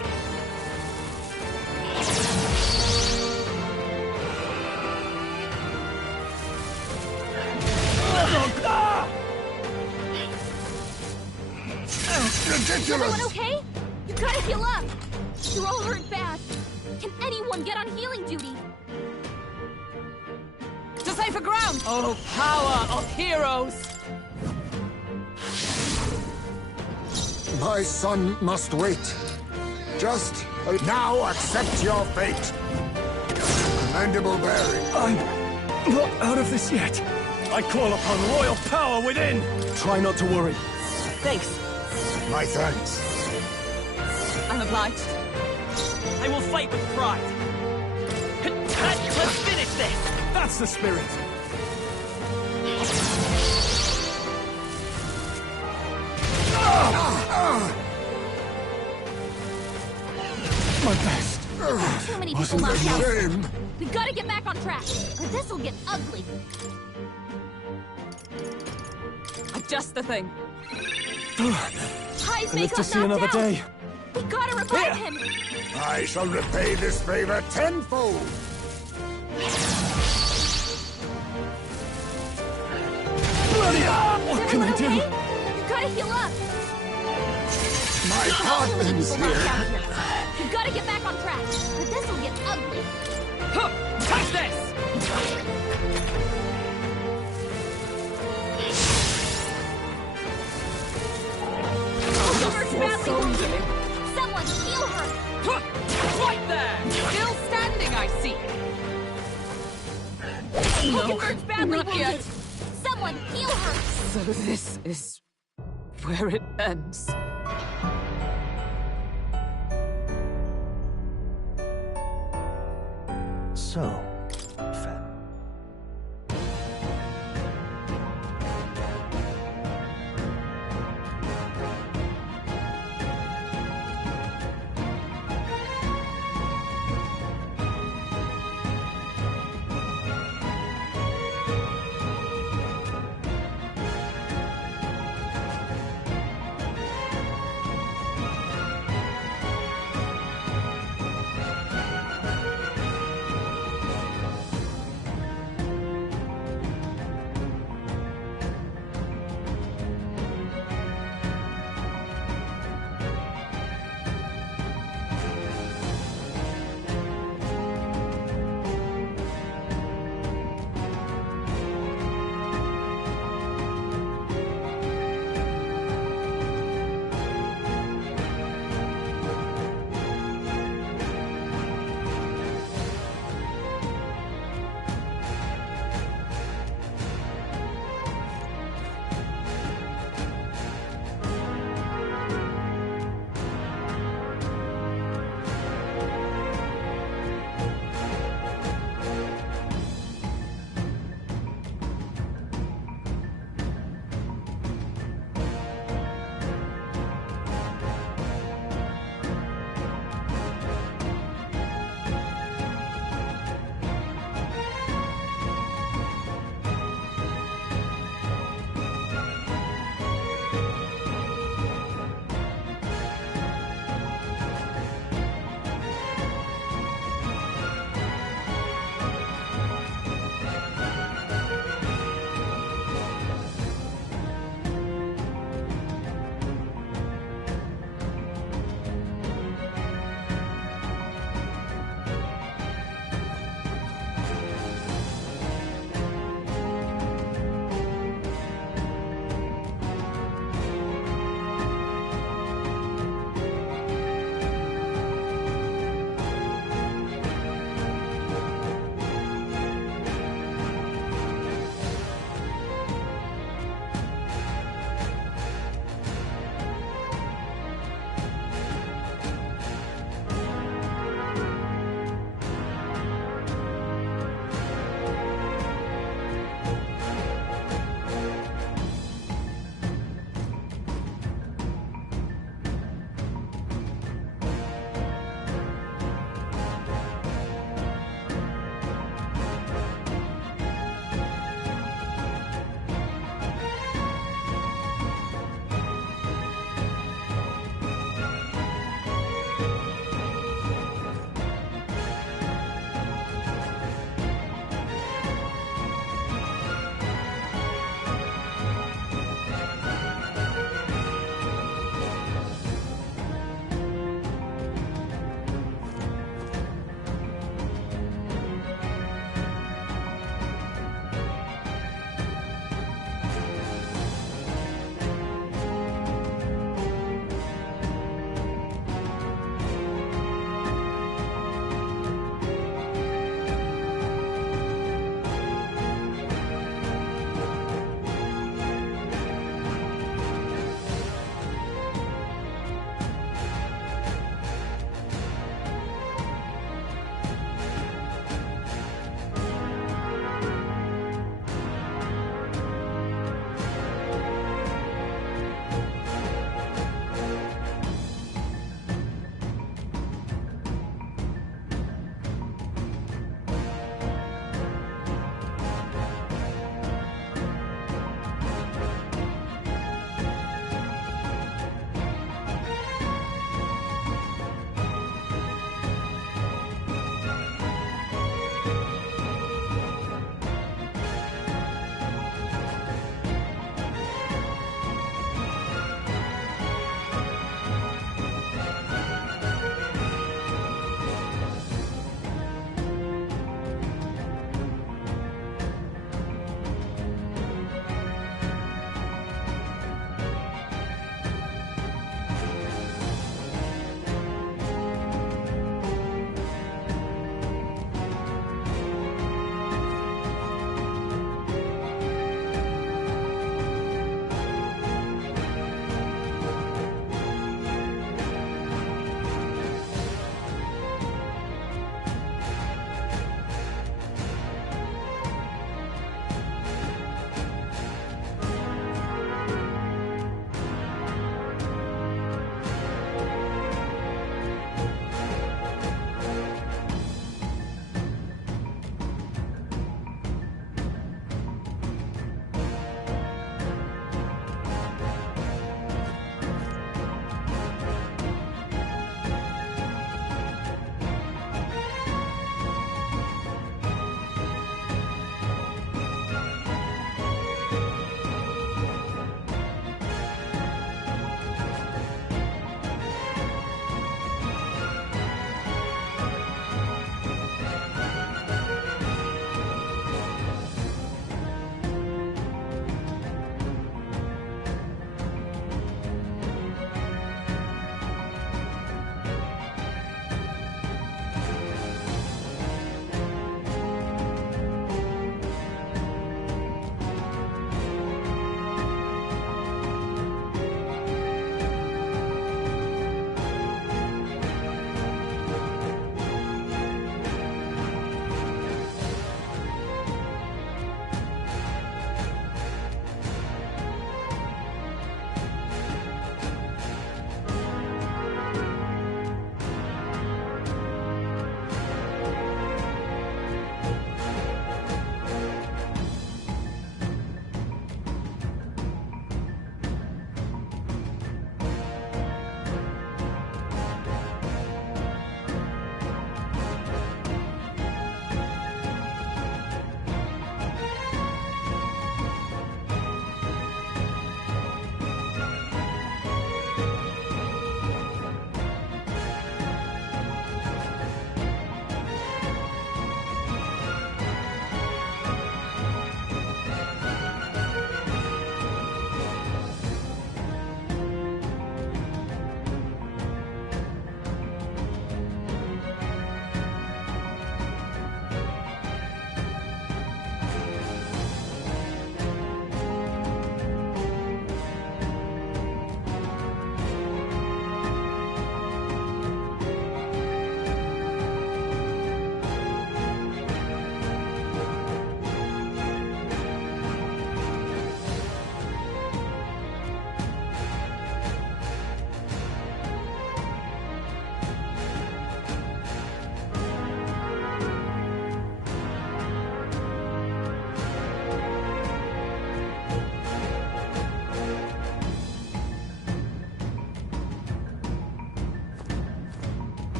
Ridiculous! Everyone okay? You gotta heal up! You're all hurt bad. Can anyone get on healing duty? To safer ground! Oh, power of heroes! My son must wait. Just now accept your fate. Commendable bearing. I'm not out of this yet. I call upon royal power within. Try not to worry. Thanks. My thanks. I'm obliged. I will fight with pride. Let's finish this! That's the spirit. My best. Too many people Wasn't knocked that out. shame? We gotta get back on track, or this'll get ugly. Just the thing. Heisme Live to got see knocked another out. day. We gotta revive him. I shall repay this favor tenfold. Bloody hell! What can I do? Okay? You gotta heal up. My Too many partner's people knocked here. out here. You gotta get back on track, or this'll get ugly. Touch this! Hulkenberg's badly wounded. Someone heal her. Right there! Still standing, I see. Hulkenberg's badly not wounded. yet. Someone heal her. So this is where it ends. So,